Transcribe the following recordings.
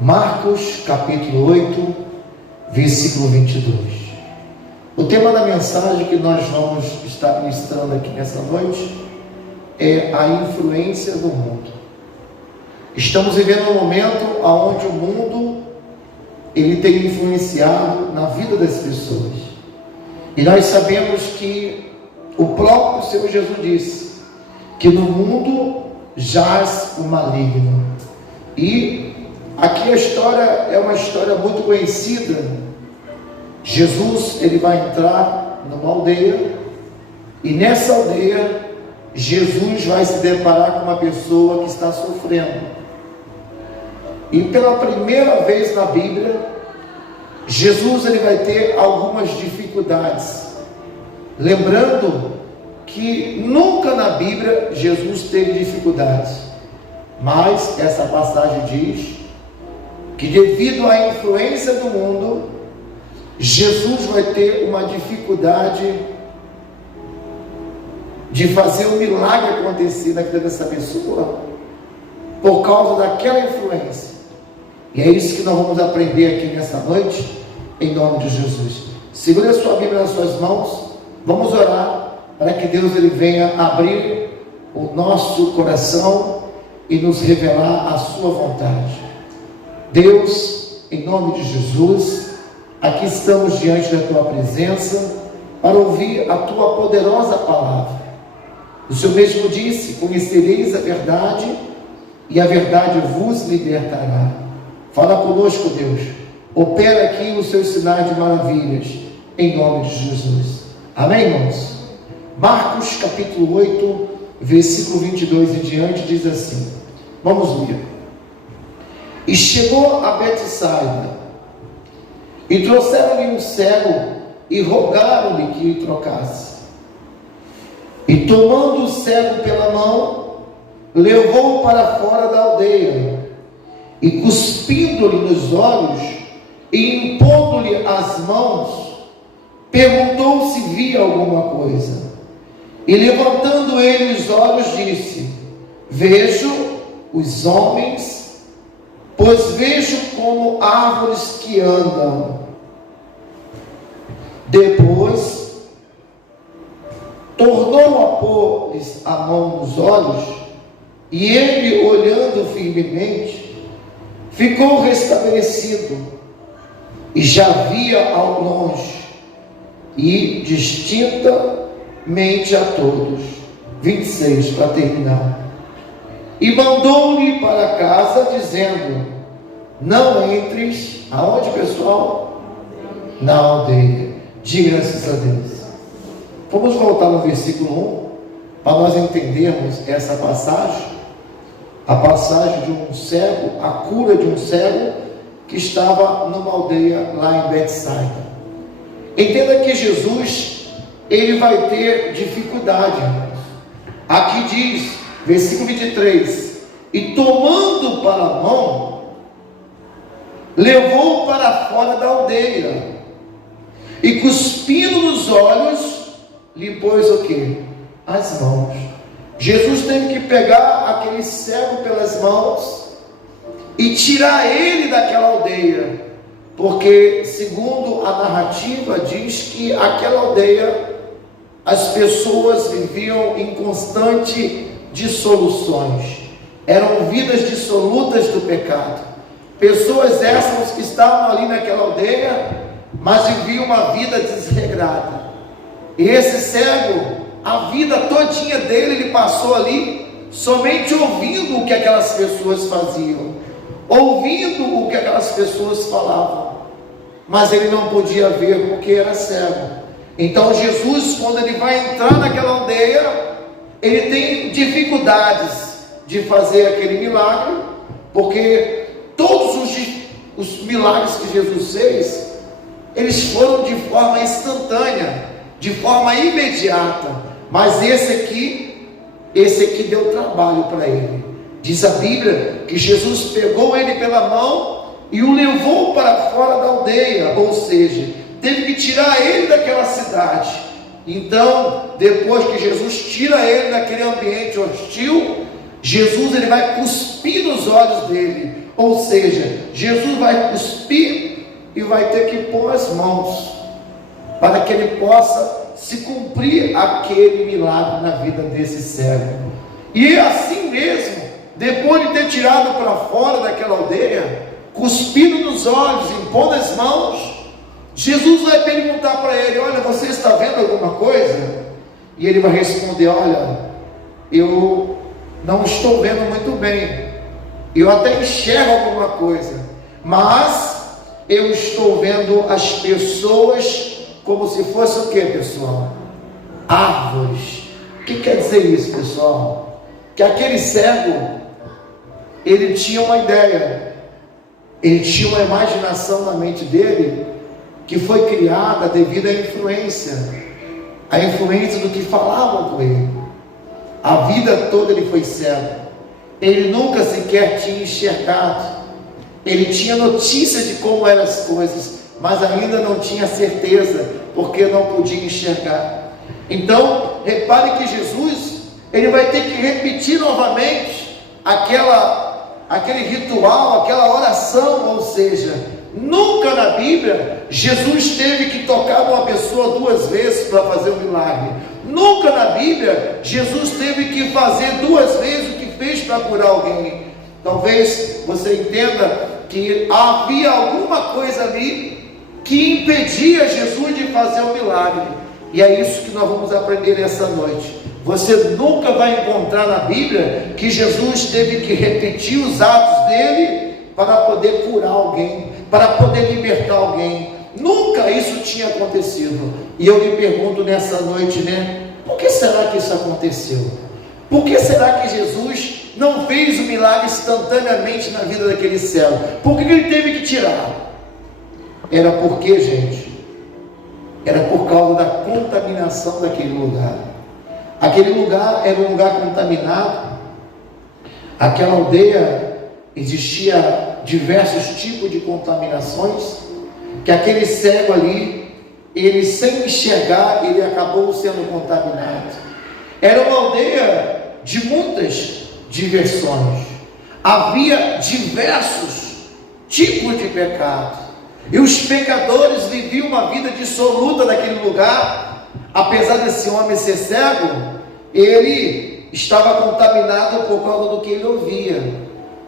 Marcos capítulo 8, versículo 22. O tema da mensagem que nós vamos estar ministrando aqui nessa noite é a influência do mundo. Estamos vivendo um momento onde o mundo ele tem influenciado na vida das pessoas. E nós sabemos que o próprio Senhor Jesus disse que no mundo jaz o maligno. E aqui a história é uma história muito conhecida. Jesus ele vai entrar numa aldeia, e nessa aldeia Jesus vai se deparar com uma pessoa que está sofrendo. E pela primeira vez na Bíblia, Jesus ele vai ter algumas dificuldades. Lembrando que nunca na Bíblia Jesus teve dificuldades, mas essa passagem diz que devido à influência do mundo, Jesus vai ter uma dificuldade de fazer um milagre acontecer na vida dessa pessoa, por causa daquela influência. E é isso que nós vamos aprender aqui nessa noite, em nome de Jesus. Segure a sua Bíblia nas suas mãos, vamos orar para que Deus ele venha abrir o nosso coração e nos revelar a sua vontade. Deus, em nome de Jesus, aqui estamos diante da tua presença para ouvir a tua poderosa palavra. O Senhor mesmo disse: conhecereis a verdade e a verdade vos libertará. Fala conosco, Deus. Opera aqui os seus sinais de maravilhas, em nome de Jesus. Amém, irmãos? Marcos capítulo 8, versículo 22 em diante, diz assim. Vamos ler. E chegou a Betsaida, e trouxeram-lhe um cego, e rogaram-lhe que lhe trocasse. E tomando o cego pela mão, levou-o para fora da aldeia, e cuspindo-lhe nos olhos, e impondo-lhe as mãos, perguntou se via alguma coisa. E levantando ele os olhos, disse: vejo os homens, pois vejo como árvores que andam. Depois tornou a pôr-lhes a mão nos olhos, e ele, olhando firmemente, ficou restabelecido, e já via ao longe, e distintamente a todos. 26, para terminar. E mandou-lhe para casa, dizendo: não entres, aonde, pessoal? Na aldeia. Diga graças a Deus. Vamos voltar no versículo 1, para nós entendermos essa passagem, a passagem de um cego, a cura de um cego, que estava numa aldeia lá em Betsaida. Entenda que Jesus, ele vai ter dificuldade, irmãos. Aqui diz, versículo 23, e tomando para a mão, levou-o para fora da aldeia, e cuspindo nos olhos, lhe pôs o quê? As mãos. Jesus teve que pegar aquele cego pelas mãos e tirar ele daquela aldeia, porque segundo a narrativa diz que aquela aldeia as pessoas viviam em constante dissoluções, eram vidas dissolutas do pecado, pessoas essas que estavam ali naquela aldeia, mas viviam uma vida desregrada. E esse cego, a vida todinha dele, ele passou ali somente ouvindo o que aquelas pessoas faziam, ouvindo o que aquelas pessoas falavam, mas ele não podia ver porque era cego. Então Jesus, quando ele vai entrar naquela aldeia, ele tem dificuldades de fazer aquele milagre, porque todos os milagres que Jesus fez, eles foram de forma instantânea, de forma imediata, mas esse aqui deu trabalho para ele. Diz a Bíblia que Jesus pegou ele pela mão e o levou para fora da aldeia, ou seja, teve que tirar ele daquela cidade. Então, depois que Jesus tira ele daquele ambiente hostil, Jesus ele vai cuspir nos nos olhos dele. Ou seja, Jesus vai cuspir e vai ter que pôr as mãos, para que ele possa se cumprir aquele milagre na vida desse cego. E assim mesmo, depois de ter tirado para fora daquela aldeia, cuspindo nos olhos, impondo as mãos, Jesus vai perguntar para ele: olha, você está vendo alguma coisa? E ele vai responder: olha, eu não estou vendo muito bem, eu até enxergo alguma coisa, mas eu estou vendo as pessoas como se fosse o que, pessoal? Árvores. O que quer dizer isso, pessoal? Que aquele cego, ele tinha uma ideia, ele tinha uma imaginação na mente dele, que foi criada devido à influência do que falavam com ele. A vida toda ele foi cego, ele nunca sequer tinha enxergado, ele tinha notícias de como eram as coisas, mas ainda não tinha certeza, porque não podia enxergar. Então, repare que Jesus, ele vai ter que repetir novamente aquele ritual, aquela oração. Ou seja, nunca na Bíblia Jesus teve que tocar uma pessoa 2 vezes para fazer um milagre. Nunca na Bíblia Jesus teve que fazer 2 vezes o que fez para curar alguém. Talvez você entenda que havia alguma coisa ali que impedia Jesus de fazer um milagre. E é isso que nós vamos aprender nessa noite. Você nunca vai encontrar na Bíblia que Jesus teve que repetir os atos dele para poder curar alguém, para poder libertar alguém. Nunca isso tinha acontecido. E eu me pergunto nessa noite, por que será que isso aconteceu? Por que será que Jesus não fez o milagre instantaneamente na vida daquele cego? Por que ele teve que tirar? Era porque, gente, era por causa da contaminação daquele lugar. Aquele lugar era um lugar contaminado. Aquela aldeia existia diversos tipos de contaminações, que aquele cego ali, ele sem enxergar, ele acabou sendo contaminado. Era uma aldeia de muitas diversões, havia diversos tipos de pecado, e os pecadores viviam uma vida dissoluta naquele lugar. Apesar desse homem ser cego, ele estava contaminado por causa do que ele ouvia.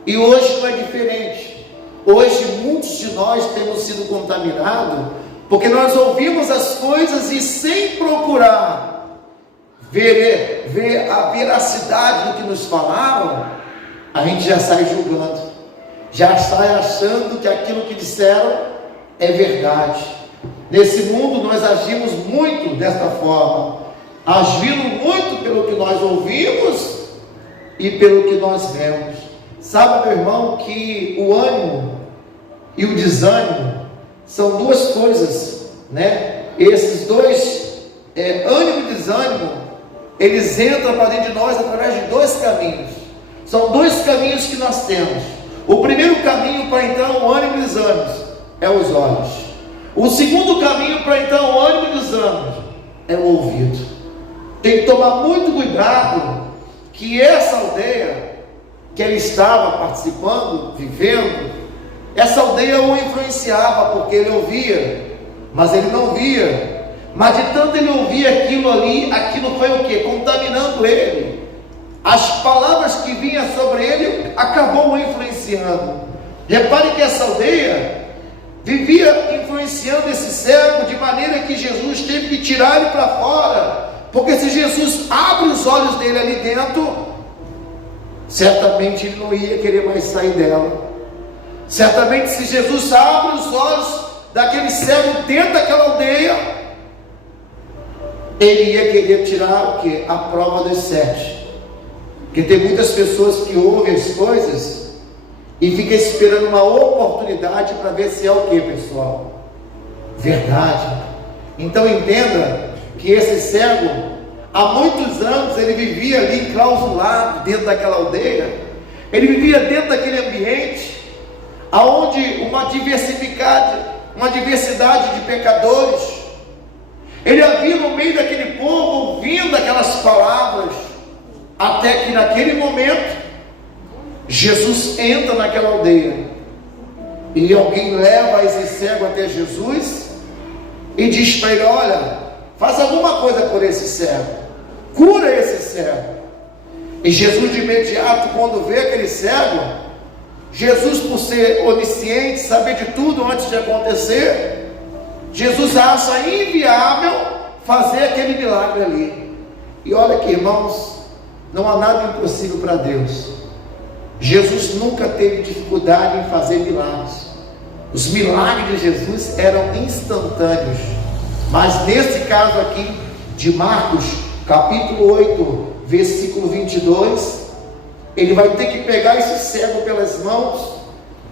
E hoje não é diferente. Hoje muitos de nós temos sido contaminados, porque nós ouvimos as coisas e sem procurar ver a veracidade do que nos falaram, a gente já sai julgando, já sai achando que aquilo que disseram é verdade. Nesse mundo nós agimos muito desta forma, agindo muito pelo que nós ouvimos e pelo que nós vemos. Sabe, meu irmão, que o ânimo e o desânimo são 2 coisas, Esses dois, ânimo e desânimo, eles entram para dentro de nós através de 2 caminhos. São 2 caminhos que nós temos. O primeiro caminho para entrar no ânimo e desânimo é os olhos. O segundo caminho para entrar no ânimo e desânimo é o ouvido. Tem que tomar muito cuidado, que essa aldeia que ele estava participando, vivendo, essa aldeia o influenciava, porque ele ouvia, mas ele não via. Mas de tanto ele ouvir aquilo ali, aquilo foi o que? Contaminando ele. As palavras que vinham sobre ele acabou o influenciando. Repare que essa aldeia vivia influenciando esse cego, de maneira que Jesus teve que tirar ele para fora, porque se Jesus abre os olhos dele ali dentro, certamente ele não ia querer mais sair dela. Certamente se Jesus abre os olhos daquele cego dentro daquela aldeia, ele ia querer tirar o que? A prova dos 7. Porque tem muitas pessoas que ouvem as coisas e ficam esperando uma oportunidade para ver se é o que, pessoal? Verdade. Então entenda que esse cego, há muitos anos, ele vivia ali enclausulado dentro daquela aldeia. Ele vivia dentro daquele ambiente aonde uma diversidade de pecadores. Ele havia no meio daquele povo, ouvindo aquelas palavras, até que naquele momento Jesus entra naquela aldeia e alguém leva esse cego até Jesus e diz para ele: olha, faz alguma coisa por esse cego, cura esse cego. E Jesus de imediato, quando vê aquele cego, Jesus, por ser onisciente, saber de tudo antes de acontecer, Jesus acha inviável fazer aquele milagre ali. E olha aqui, irmãos, não há nada impossível para Deus. Jesus nunca teve dificuldade em fazer milagres. Os milagres de Jesus eram instantâneos. Mas nesse caso aqui de Marcos, capítulo 8, versículo 22, ele vai ter que pegar esse cego pelas mãos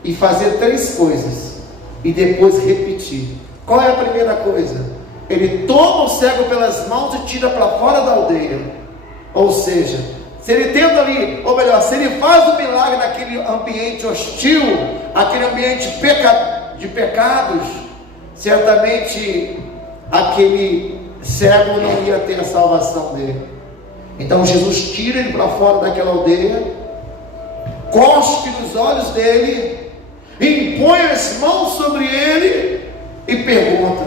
e fazer 3 coisas e depois repetir. Qual é a primeira coisa? Ele toma o cego pelas mãos e tira para fora da aldeia. Ou seja, se ele tenta ali, ou melhor, se ele faz o milagre naquele ambiente hostil, aquele ambiente de pecados, certamente aquele cego não ia ter a salvação dele. Então Jesus tira ele para fora daquela aldeia, cospe nos olhos dele, impõe as mãos sobre ele e pergunta: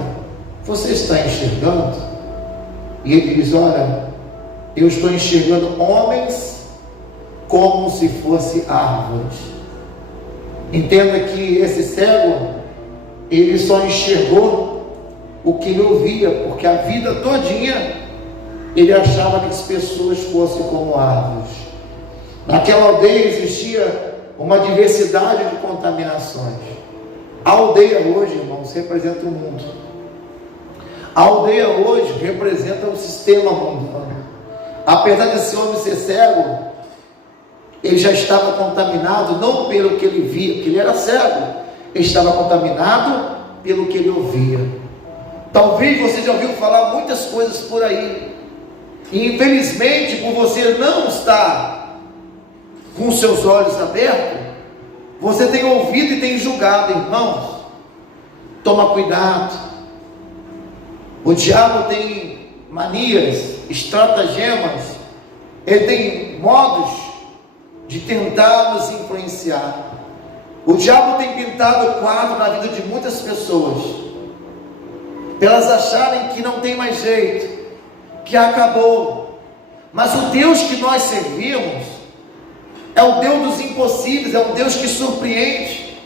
você está enxergando? E ele diz: olha, eu estou enxergando homens como se fossem árvores. Entenda que esse cego, ele só enxergou o que ele ouvia, porque a vida todinha ele achava que as pessoas fossem como árvores. Naquela aldeia existia uma diversidade de contaminações. A aldeia hoje, irmãos, representa o mundo. A aldeia hoje representa o sistema mundano. Apesar desse homem ser cego, ele já estava contaminado, não pelo que ele via, porque ele era cego, ele estava contaminado pelo que ele ouvia. Talvez você já ouviu falar muitas coisas por aí, e infelizmente, por você não estar com seus olhos abertos, você tem ouvido e tem julgado. Irmãos, toma cuidado. O diabo tem manias, estratagemas, ele tem modos de tentar nos influenciar. O diabo tem pintado quadro na vida de muitas pessoas, para elas acharem que não tem mais jeito, que acabou. Mas o Deus que nós servimos é o Deus dos impossíveis, é um Deus que surpreende.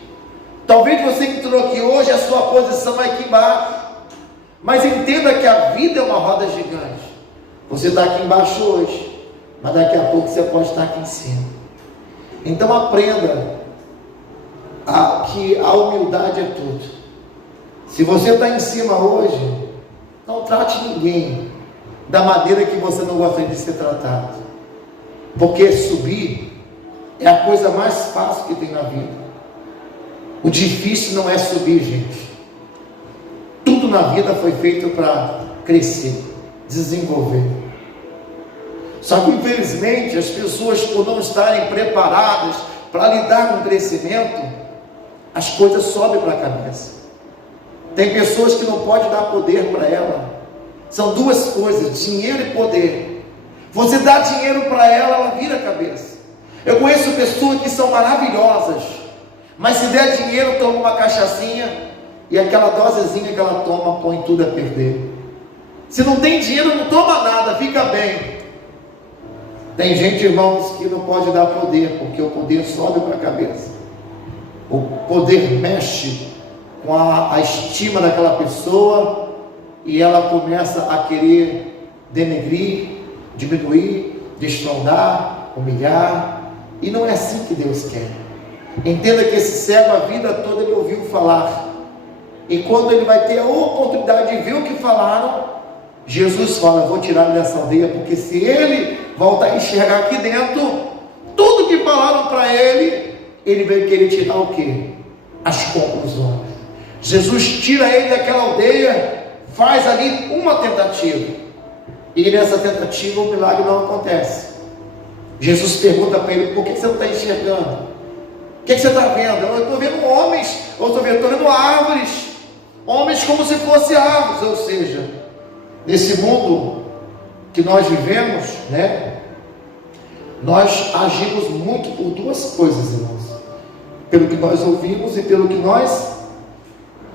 Talvez você que entrou aqui hoje, a sua posição é aqui embaixo, mas entenda que a vida é uma roda gigante. Você está aqui embaixo hoje, mas daqui a pouco você pode estar aqui em cima. Então aprenda que a humildade é tudo. Se você está em cima hoje, não trate ninguém da maneira que você não gostaria de ser tratado, porque subir é a coisa mais fácil que tem na vida. O difícil não é subir, gente. Tudo na vida foi feito para crescer, desenvolver. Só que infelizmente as pessoas, por não estarem preparadas para lidar com o crescimento, as coisas sobem para a cabeça. Tem pessoas que não pode dar poder para ela. São duas coisas, dinheiro e poder. Você dá dinheiro para ela, ela vira a cabeça. Eu conheço pessoas que são maravilhosas, mas se der dinheiro, toma uma cachaçinha, e aquela dosezinha que ela toma, põe tudo a perder. Se não tem dinheiro, não toma nada, fica bem. Tem gente, irmãos, que não pode dar poder, porque o poder sobe para a cabeça. O poder mexe com a estima daquela pessoa, e ela começa a querer denegrir, diminuir, destroncar, humilhar, e não é assim que Deus quer. Entenda que esse cego, a vida toda ele ouviu falar, e quando ele vai ter a oportunidade de ver o que falaram, Jesus fala: eu vou tirar ele dessa aldeia, porque se ele voltar a enxergar aqui dentro, tudo que falaram para ele, ele vai querer tirar o quê? As conclusões. Jesus tira ele daquela aldeia, faz ali uma tentativa, e nessa tentativa o milagre não acontece. Jesus pergunta para ele: por que você não está enxergando? O que você está vendo? Eu estou vendo homens, eu estou vendo árvores, homens como se fossem árvores. Ou seja, nesse mundo que nós vivemos, né, Nós agimos muito por duas coisas, irmãos: pelo que nós ouvimos e pelo que nós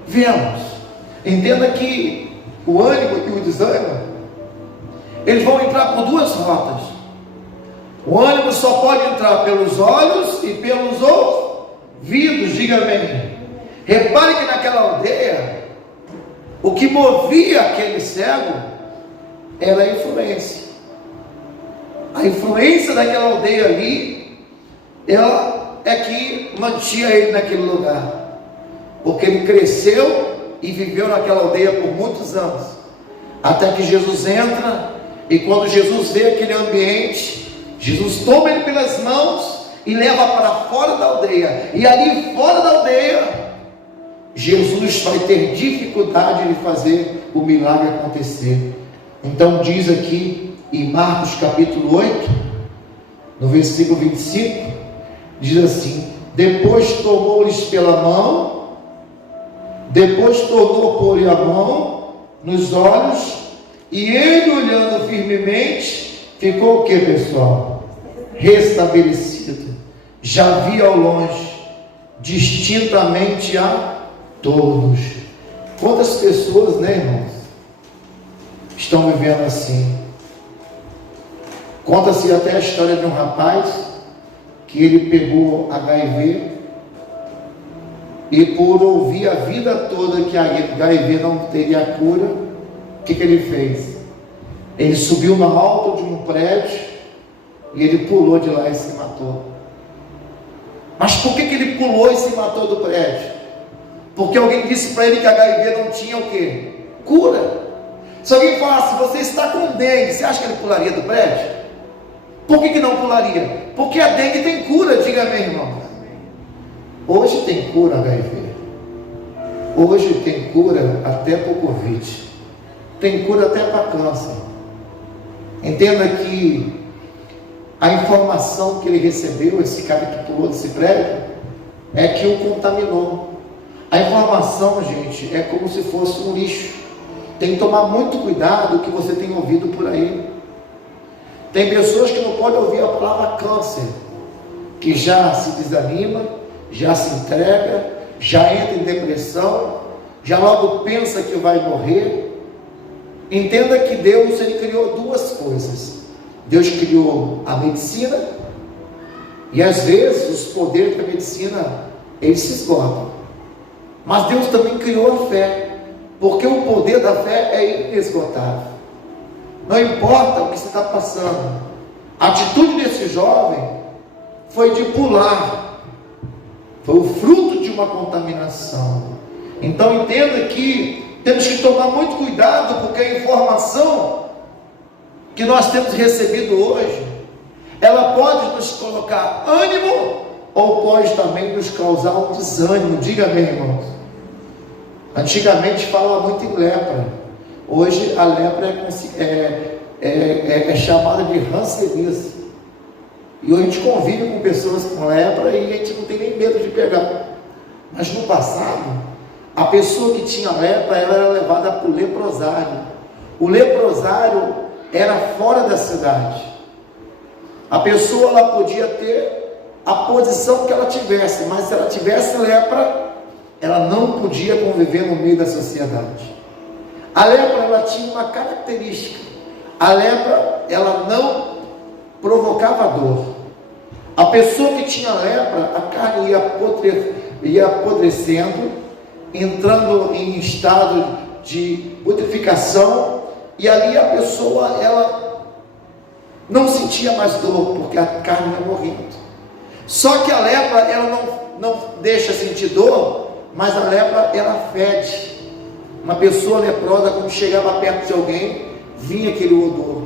vemos. Entenda que o ânimo e o desânimo, eles vão entrar por duas rotas. O ânimo só pode entrar pelos olhos e pelos ouvidos, diga amém. Repare que naquela aldeia, o que movia aquele cego era a influência. A influência daquela aldeia ali, ela é que mantinha ele naquele lugar, porque ele cresceu e viveu naquela aldeia por muitos anos, até que Jesus entra, e quando Jesus vê aquele ambiente, Jesus toma ele pelas mãos e leva para fora da aldeia, e ali fora da aldeia, Jesus vai ter dificuldade de fazer o milagre acontecer. Então diz aqui em Marcos capítulo 8, no versículo 25, diz assim: depois tomou-lhes pela mão, depois tornou a pôr-lhe a mão nos olhos, e ele, olhando firmemente, ficou o que, pessoal? Restabelecido. Já via ao longe, distintamente a todos. Quantas pessoas, né, irmãos, estão vivendo assim? Conta-se até a história de um rapaz que ele pegou HIV, e por ouvir a vida toda que a HIV não teria cura, o que ele fez? Ele subiu no alto de um prédio e ele pulou de lá e se matou. Mas por que ele pulou e se matou do prédio? Porque alguém disse para ele que a HIV não tinha o quê? Cura. Se alguém falasse: você está com dengue, você acha que ele pularia do prédio? Por que não pularia? Porque a dengue tem cura, diga meu irmão. Hoje tem cura HIV. Hoje tem cura até para o Covid. Tem cura até para câncer. Entenda que a informação que ele recebeu, esse cara que pulou desse prédio, é que o contaminou. A informação, gente, é como se fosse um lixo. Tem que tomar muito cuidado com o que você tem ouvido por aí. Tem pessoas que não podem ouvir a palavra câncer, que já se desanima, já se entrega, já entra em depressão, já logo pensa que vai morrer. Entenda que Deus, ele criou duas coisas. Deus criou a medicina, e às vezes os poderes da medicina, eles se esgotam. Mas Deus também criou a fé, porque o poder da fé é inesgotável. Não importa o que você está passando. A atitude desse jovem foi de pular. Foi o fruto de uma contaminação. Então entenda que temos que tomar muito cuidado, porque a informação que nós temos recebido hoje, ela pode nos colocar ânimo, ou pode também nos causar um desânimo. Diga bem, irmãos. Antigamente falava muito em lepra. Hoje a lepra é chamada de hanseníase. E hoje a gente convive com pessoas com lepra e a gente não tem nem medo de pegar. Mas no passado, a pessoa que tinha lepra, ela era levada para o leprosário. O leprosário era fora da cidade. A pessoa, ela podia ter a posição que ela tivesse, mas se ela tivesse lepra, ela não podia conviver no meio da sociedade. A lepra, ela tinha uma característica: a lepra, ela não provocava dor. A pessoa que tinha lepra, a carne ia apodrecendo, entrando em estado de putrefação, e ali a pessoa, ela não sentia mais dor, porque a carne ia morrendo. Só que a lepra, ela não deixa sentir dor, mas a lepra, ela fede. Uma pessoa leprosa, quando chegava perto de alguém, vinha aquele odor.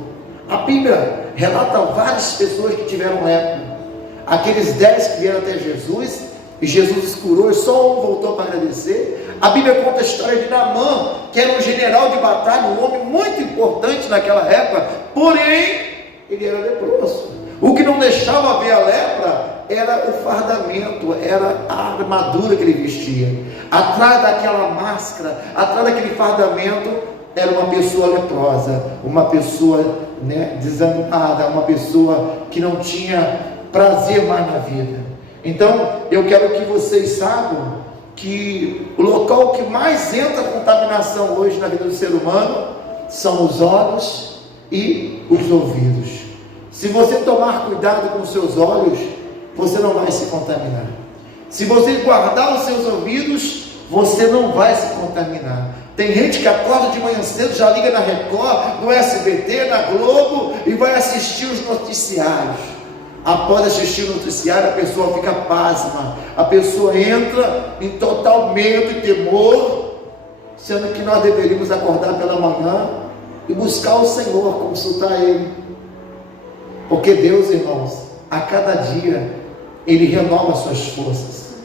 A Bíblia relata várias pessoas que tiveram lepra. Aqueles 10 que vieram até Jesus, e Jesus os curou, e só um voltou para agradecer. A Bíblia conta a história de Naamã, que era um general de batalha, um homem muito importante naquela época, porém, ele era leproso. O que não deixava ver a lepra era o fardamento, era a armadura que ele vestia. Atrás daquela máscara, atrás daquele fardamento, era uma pessoa leprosa, uma pessoa né, desanimada, uma pessoa que não tinha prazer mais na vida. Então, eu quero que vocês saibam que o local que mais entra contaminação hoje na vida do ser humano são os olhos e os ouvidos. Se você tomar cuidado com os seus olhos, você não vai se contaminar. Se você guardar os seus ouvidos, você não vai se contaminar. Tem gente que acorda de manhã cedo, já liga na Record, no SBT, na Globo e vai assistir os noticiários. Após assistir o noticiário, a pessoa fica pasma, a pessoa entra em total medo e temor, sendo que nós deveríamos acordar pela manhã e buscar o Senhor, consultar Ele, porque Deus, irmãos, a cada dia Ele renova as suas forças,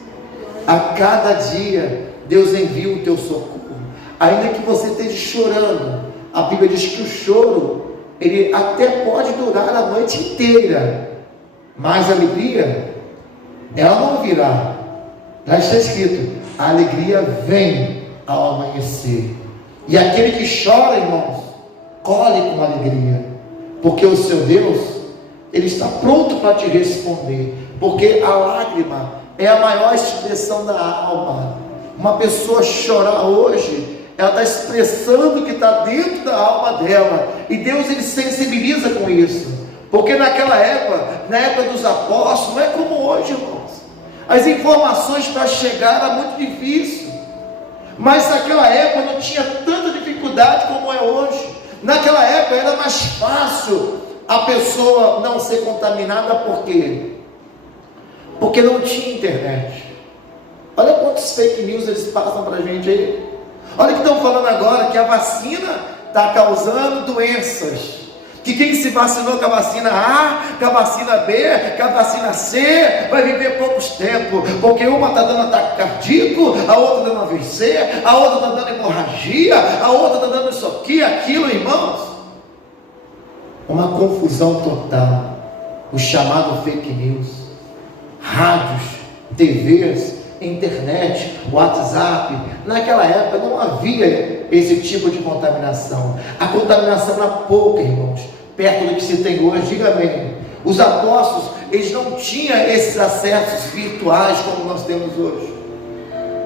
a cada dia Deus envia o teu socorro, ainda que você esteja chorando. A Bíblia diz que o choro, ele até pode durar a noite inteira, mas a alegria, ela não virá. Já está escrito, a alegria vem ao amanhecer, e aquele que chora, irmãos, colhe com alegria, porque o seu Deus, Ele está pronto para te responder, porque a lágrima é a maior expressão da alma. Uma pessoa chorar hoje, ela está expressando o que está dentro da alma dela, e Deus, Ele sensibiliza com isso, porque naquela época, na época dos apóstolos, não é como hoje, irmãos. As informações para chegar era muito difícil, mas naquela época não tinha tanta dificuldade como é hoje. Naquela época era mais fácil a pessoa não ser contaminada. Por quê? Porque não tinha internet. Olha quantos fake news eles passam para a gente aí. Olha que estão falando agora que a vacina está causando doenças, que quem se vacinou com a vacina A, com a vacina B, com a vacina C, vai viver poucos tempos, porque uma está dando ataque cardíaco, a outra dando AVC, a outra está dando hemorragia, a outra está dando isso aqui, aquilo, irmãos. Uma confusão total. O chamado fake news, rádios, TVs, internet, WhatsApp. Naquela época não havia esse tipo de contaminação. A contaminação era pouca, irmãos, perto do que se tem hoje. Diga amém. Os apóstolos, eles não tinham esses acessos virtuais como nós temos hoje.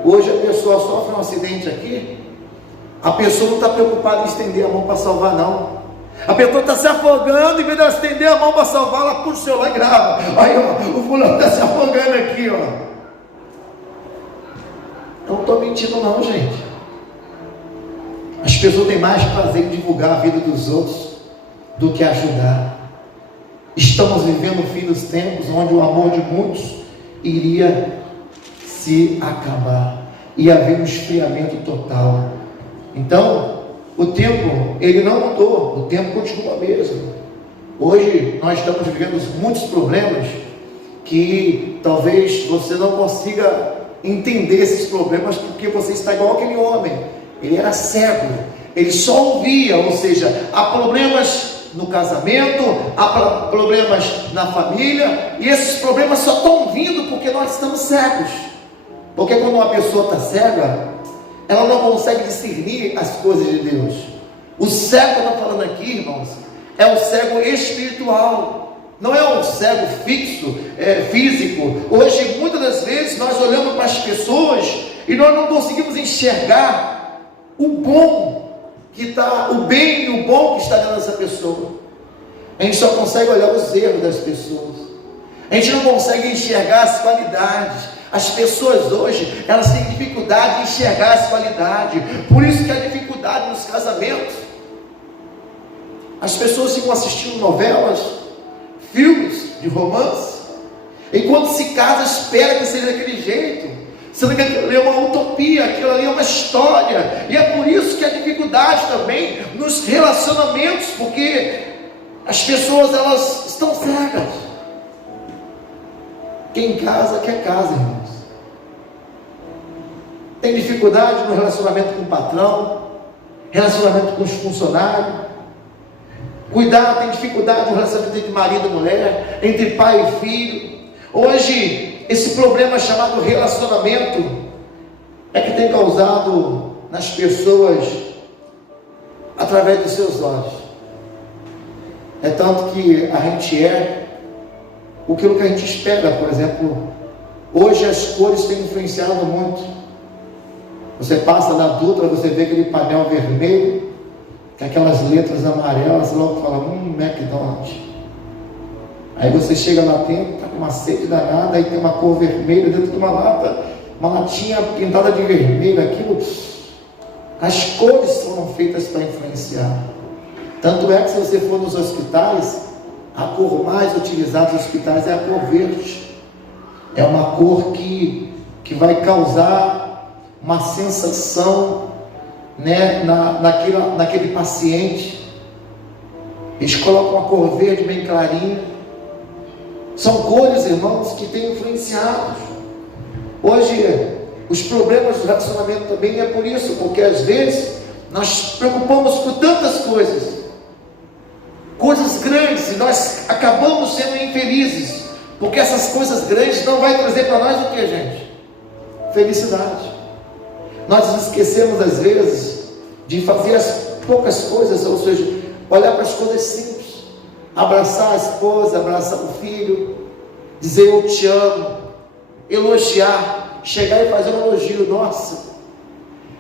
Hoje a pessoa sofre um acidente aqui, a pessoa não está preocupada em estender a mão para salvar, não. A pessoa está se afogando, em vez de ela estender a mão para salvar, ela puxa o celular e grava. Aí, ó, o fulano está se afogando aqui, ó. Não estou mentindo não, gente. As pessoas têm mais prazer em divulgar a vida dos outros do que ajudar. Estamos vivendo o fim dos tempos, onde o amor de muitos iria se acabar, ia haver um esfriamento total. Então, o tempo, ele não mudou, o tempo continua mesmo. Hoje nós estamos vivendo muitos problemas que talvez você não consiga entender esses problemas, porque você está igual aquele homem. Ele era cego, ele só ouvia, ou seja, há problemas no casamento, há problemas na família, e esses problemas só estão vindo porque nós estamos cegos. Porque quando uma pessoa está cega, ela não consegue discernir as coisas de Deus. O cego que eu estou falando aqui, irmãos, é o cego espiritual, não é um cego fixo, físico. Hoje, muitas das vezes, nós olhamos para as pessoas e nós não conseguimos enxergar o bom que está, o bem e o bom que está dentro dessa pessoa. A gente só consegue olhar os erros das pessoas, a gente não consegue enxergar as qualidades. As pessoas hoje, elas têm dificuldade em enxergar as qualidades, por isso que há dificuldade nos casamentos. As pessoas ficam assistindo novelas, filmes de romance, enquanto se casa, espera que seja daquele jeito, sendo que aquilo ali é uma utopia, aquilo ali é uma história, e é por isso que há dificuldade também nos relacionamentos, porque as pessoas, elas estão cegas. Quem casa, quer casa, irmãos. Tem dificuldade no relacionamento com o patrão, relacionamento com os funcionários. Cuidado, tem dificuldade no relacionamento entre marido e mulher, entre pai e filho. Hoje, esse problema chamado relacionamento é que tem causado nas pessoas através dos seus olhos. É tanto que a gente aquilo que a gente espera. Por exemplo, hoje as cores têm influenciado muito. Você passa na Dutra, você vê aquele painel vermelho, com aquelas letras amarelas, você logo fala, McDonald's. Aí você chega lá dentro, está com uma sede danada, aí tem uma cor vermelha dentro de uma lata, uma latinha pintada de vermelho, aquilo. As cores foram feitas para influenciar. Tanto é que se você for nos hospitais, a cor mais utilizada nos hospitais é a cor verde. É uma cor que vai causar uma sensação, né, naquele paciente. Eles colocam a cor verde bem clarinha. São cores, irmãos, que têm influenciado. Hoje, os problemas do relacionamento também é por isso, porque às vezes nós preocupamos com tantas coisas grandes, e nós acabamos sendo infelizes, porque essas coisas grandes não vai trazer para nós o que, gente? Felicidade. Nós nos esquecemos às vezes de fazer as poucas coisas, ou seja, olhar para as coisas simples, abraçar a esposa, abraçar o filho, dizer eu te amo, elogiar, chegar e fazer um elogio. Nossa,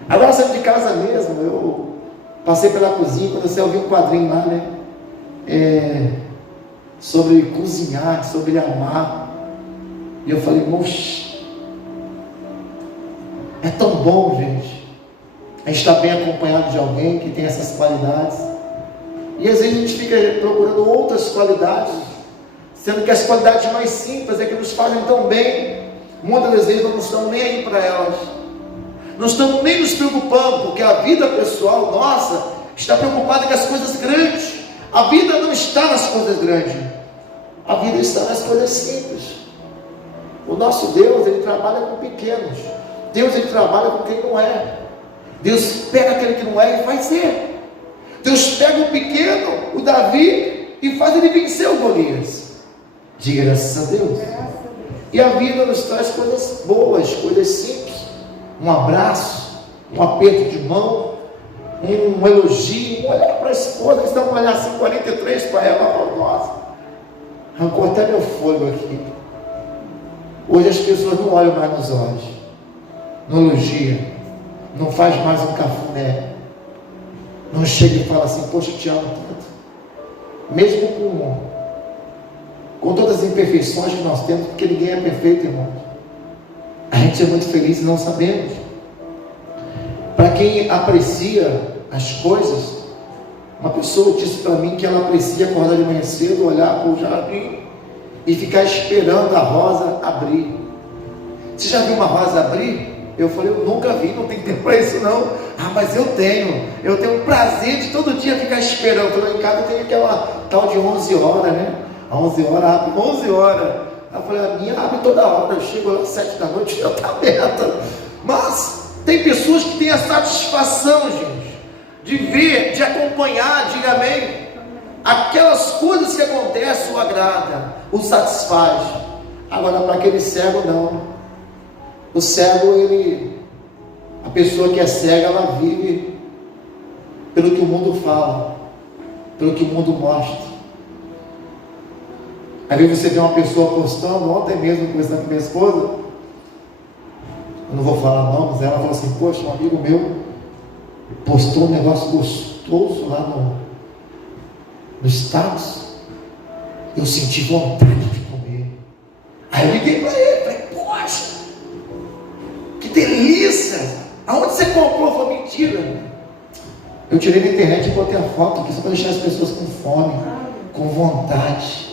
agora saindo de casa mesmo, eu passei pela cozinha, quando você ouviu um quadrinho lá, né? Sobre cozinhar, sobre amar, e eu falei, moxa, é tão bom, gente, a gente está bem acompanhado de alguém que tem essas qualidades, e às vezes a gente fica procurando outras qualidades, sendo que as qualidades mais simples é que nos fazem tão bem. Muitas das vezes não estamos nem aí para elas, não estamos nem nos preocupando, porque a vida pessoal nossa está preocupada com as coisas grandes. A vida não está nas coisas grandes, a vida está nas coisas simples. O nosso Deus, Ele trabalha com pequenos. Deus, Ele trabalha com quem não é. Deus pega aquele que não é e faz ser. Deus pega o pequeno, o Davi, e faz ele vencer o Golias. Diga graças a Deus. E a vida nos traz coisas boas, coisas simples. Um abraço, um aperto de mão, um elogio, um olhar para a esposa, eles dão um olhar assim, 43 para ela, nossa, arrancou até meu fôlego aqui. Hoje as pessoas não olham mais nos olhos, não elogia, não faz mais um cafuné, não chega e fala assim, poxa, eu te amo tanto, mesmo com todas as imperfeições que nós temos, porque ninguém é perfeito, irmão. A gente é muito feliz e não sabemos. Para quem aprecia as coisas, uma pessoa disse para mim que ela aprecia acordar de manhã cedo, olhar para o jardim e ficar esperando a rosa abrir. Você já viu uma rosa abrir? Eu falei, eu nunca vi, não tem tempo para isso não. Ah, mas eu tenho o prazer de todo dia ficar esperando. Lá em casa tem aquela tal de 11 horas, né? A 11 horas abre, 11 horas. Eu falei, a minha abre toda hora, eu chego lá às 7 da noite, já está aberta. Mas tem pessoas que têm a satisfação, gente, de ver, de acompanhar, diga amém. Aquelas coisas que acontecem o agrada, o satisfaz. Agora para aquele cego não. O cego, a pessoa que é cega, ela vive pelo que o mundo fala, pelo que o mundo mostra. Às vezes você vê uma pessoa postando, ontem mesmo conversando com minha esposa, eu não vou falar nomes, ela falou assim, poxa, um amigo meu postou um negócio gostoso lá no status, eu senti vontade de comer. Aí eu liguei para ele, falei, poxa, que delícia, aonde você comprou? Eu falei, mentira, eu tirei da internet e botei a foto aqui só para deixar as pessoas com fome, com vontade.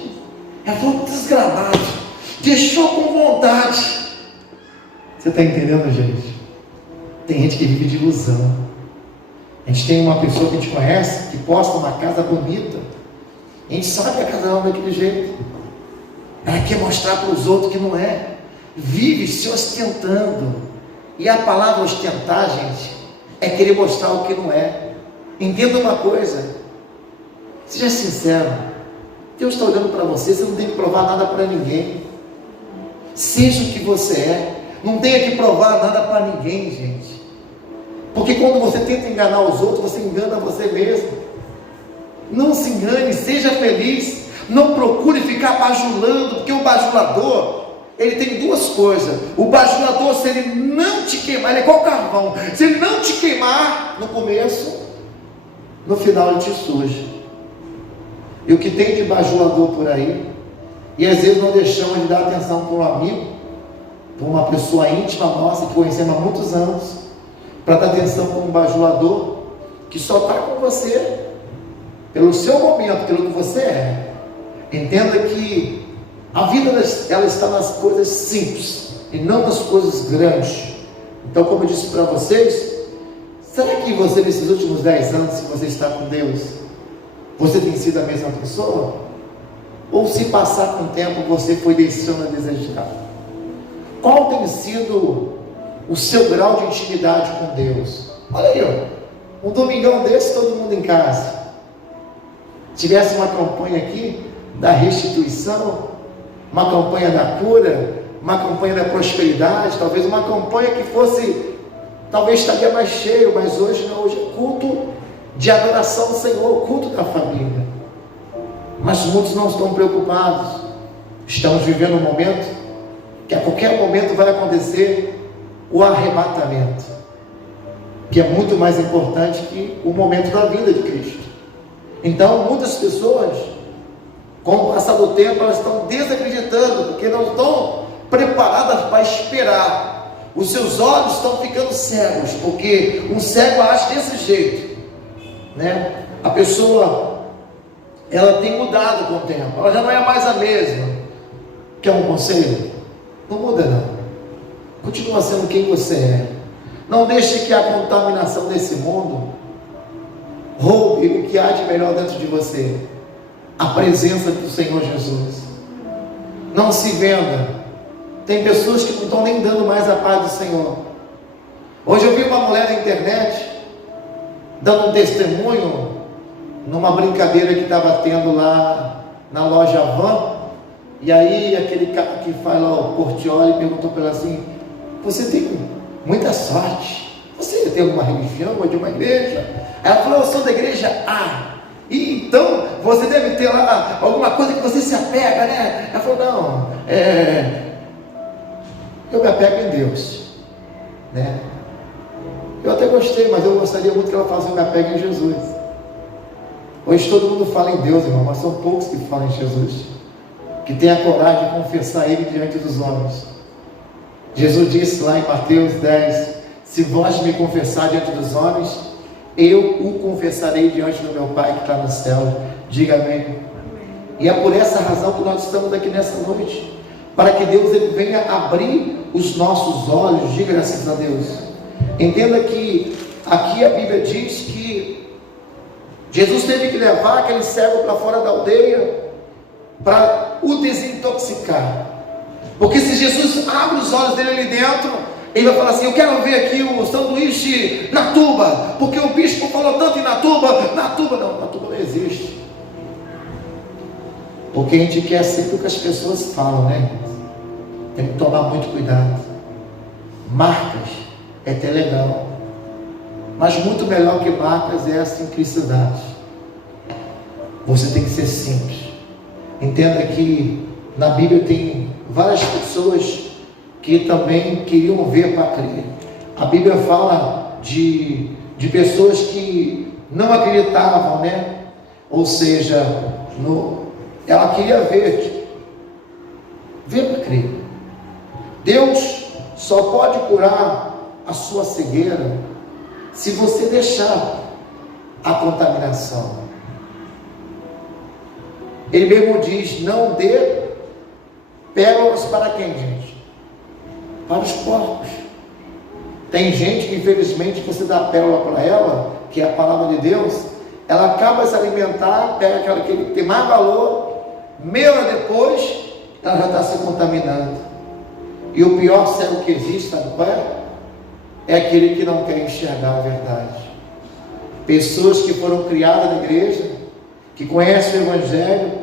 Ela falou, desgramado, deixou com vontade. Você está entendendo, gente? Tem gente que vive de ilusão. A gente tem uma pessoa que a gente conhece, que posta uma casa bonita, a gente sabe que a casa não é daquele jeito, ela quer mostrar para os outros que não é, vive se ostentando. E a palavra ostentar, gente, é querer mostrar o que não é. Entenda uma coisa, seja sincero, Deus está olhando para você, você não tem que provar nada para ninguém. Seja o que você é, não tenha que provar nada para ninguém, gente. Porque quando você tenta enganar os outros, você engana você mesmo. Não se engane, seja feliz. Não procure ficar bajulando, porque o bajulador, ele tem duas coisas. O bajulador, se ele não te queimar, ele é igual carvão. Se ele não te queimar no começo, no final ele te suja. E o que tem de bajulador por aí, e às vezes não deixamos de dar atenção para um amigo, para uma pessoa íntima nossa, que conhecemos há muitos anos, para dar atenção para um bajulador, que só está com você, pelo seu momento, pelo que você é. Entenda que a vida ela está nas coisas simples e não nas coisas grandes. Então, como eu disse para vocês, será que você nesses últimos 10 anos, se você está com Deus, você tem sido a mesma pessoa? Ou se passar com o tempo você foi deixando a desejar? Qual tem sido o seu grau de intimidade com Deus? Olha aí, ó, um domingão desse, todo mundo em casa. Tivesse uma campanha aqui da restituição, uma campanha da cura, uma campanha da prosperidade, talvez uma campanha que fosse, talvez estaria mais cheio, mas hoje não, hoje é culto de adoração ao Senhor, culto da família. Mas muitos não estão preocupados. Estamos vivendo um momento que a qualquer momento vai acontecer o arrebatamento, que é muito mais importante que o momento da vida de Cristo. Então muitas pessoas, com o passar do tempo, elas estão desacreditando, porque não estão preparadas para esperar. Os seus olhos estão ficando cegos, porque um cego acha desse jeito, né? A pessoa, ela tem mudado com o tempo, ela já não é mais a mesma. Quer um conselho? Não muda não, continua sendo quem você é. Não deixe que a contaminação desse mundo roube o que há de melhor dentro de você, a presença do Senhor Jesus. Não se venda. Tem pessoas que não estão nem dando mais a paz do Senhor. Hoje eu vi uma mulher na internet dando um testemunho numa brincadeira que estava tendo lá na loja Van. E aí aquele cara que faz lá o Portioli perguntou para ela assim: você tem muita sorte, você tem alguma religião ou de uma igreja? Ela falou: eu sou da igreja A. E então você deve ter lá alguma coisa que você se apega, né? Ela falou: não, eu me apego em Deus, né? Eu até gostei, mas eu gostaria muito que ela falasse: eu me apego em Jesus. Hoje todo mundo fala em Deus, irmão, mas são poucos que falam em Jesus, que tem a coragem de confessar Ele diante dos homens. Jesus disse lá em Mateus 10: se vós me confessar diante dos homens, eu o confessarei diante do meu Pai que está no céu. Diga amém. E é por essa razão que nós estamos aqui nessa noite, para que Deus ele venha abrir os nossos olhos. Diga graças a Deus. Entenda que aqui a Bíblia diz que Jesus teve que levar aquele cego para fora da aldeia para o desintoxicar, porque se Jesus abre os olhos dele ali dentro, ele vai falar assim: eu quero ver aqui o sanduíche Natuba, porque o bispo falou tanto em Natuba. Natuba não existe, porque a gente quer sempre o que as pessoas falam, né? Tem que tomar muito cuidado. Marcas é até legal, mas muito melhor que marcas é a simplicidade. Você tem que ser simples. Entenda que na Bíblia tem várias pessoas que também queriam ver para crer. A Bíblia fala de pessoas que não acreditavam, né? Ou seja, ela queria ver para crer. Deus só pode curar a sua cegueira se você deixar a contaminação. Ele mesmo diz: não dê pérolas para quem, gente? Para os porcos. Tem gente que infelizmente você dá pérola para ela, que é a palavra de Deus, ela acaba de se alimentar, pega aquela que tem mais valor, meia hora depois ela já está se contaminando. E o pior cego que existe, sabe qual é? É aquele que não quer enxergar a verdade. Pessoas que foram criadas na igreja, que conhecem o Evangelho,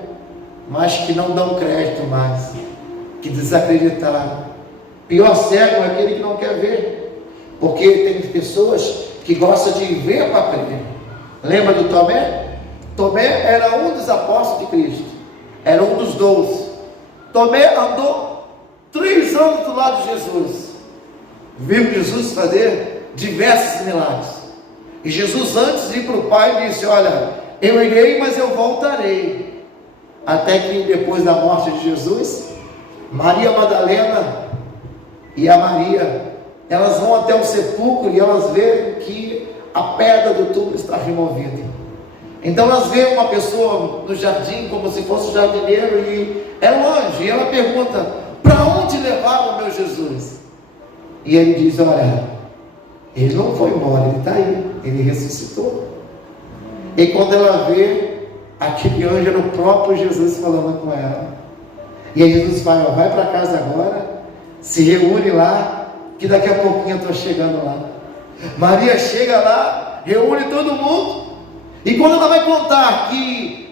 mas que não dão crédito mais, que desacreditaram. Pior cego é aquele que não quer ver, porque tem pessoas que gostam de ver para crer. Lembra do Tomé? Tomé era um dos apóstolos de Cristo, era um dos 12. Tomé andou 3 anos do lado de Jesus, viu Jesus fazer diversos milagres. E Jesus, antes de ir para o Pai, disse: olha, eu irei, mas eu voltarei. Até que depois da morte de Jesus, Maria Madalena e a Maria, elas vão até o sepulcro e elas veem que a pedra do túmulo está removida. Então elas veem uma pessoa no jardim, como se fosse o jardineiro, e é um anjo, e ela pergunta: para onde levaram o meu Jesus? E ele diz: olha, ele não foi embora, ele está aí, ele ressuscitou. E quando ela vê, aquele anjo era o próprio Jesus falando com ela. E aí Jesus vai: ó, vai para casa agora, se reúne lá, que daqui a pouquinho eu estou chegando lá. Maria chega lá, reúne todo mundo, e quando ela vai contar,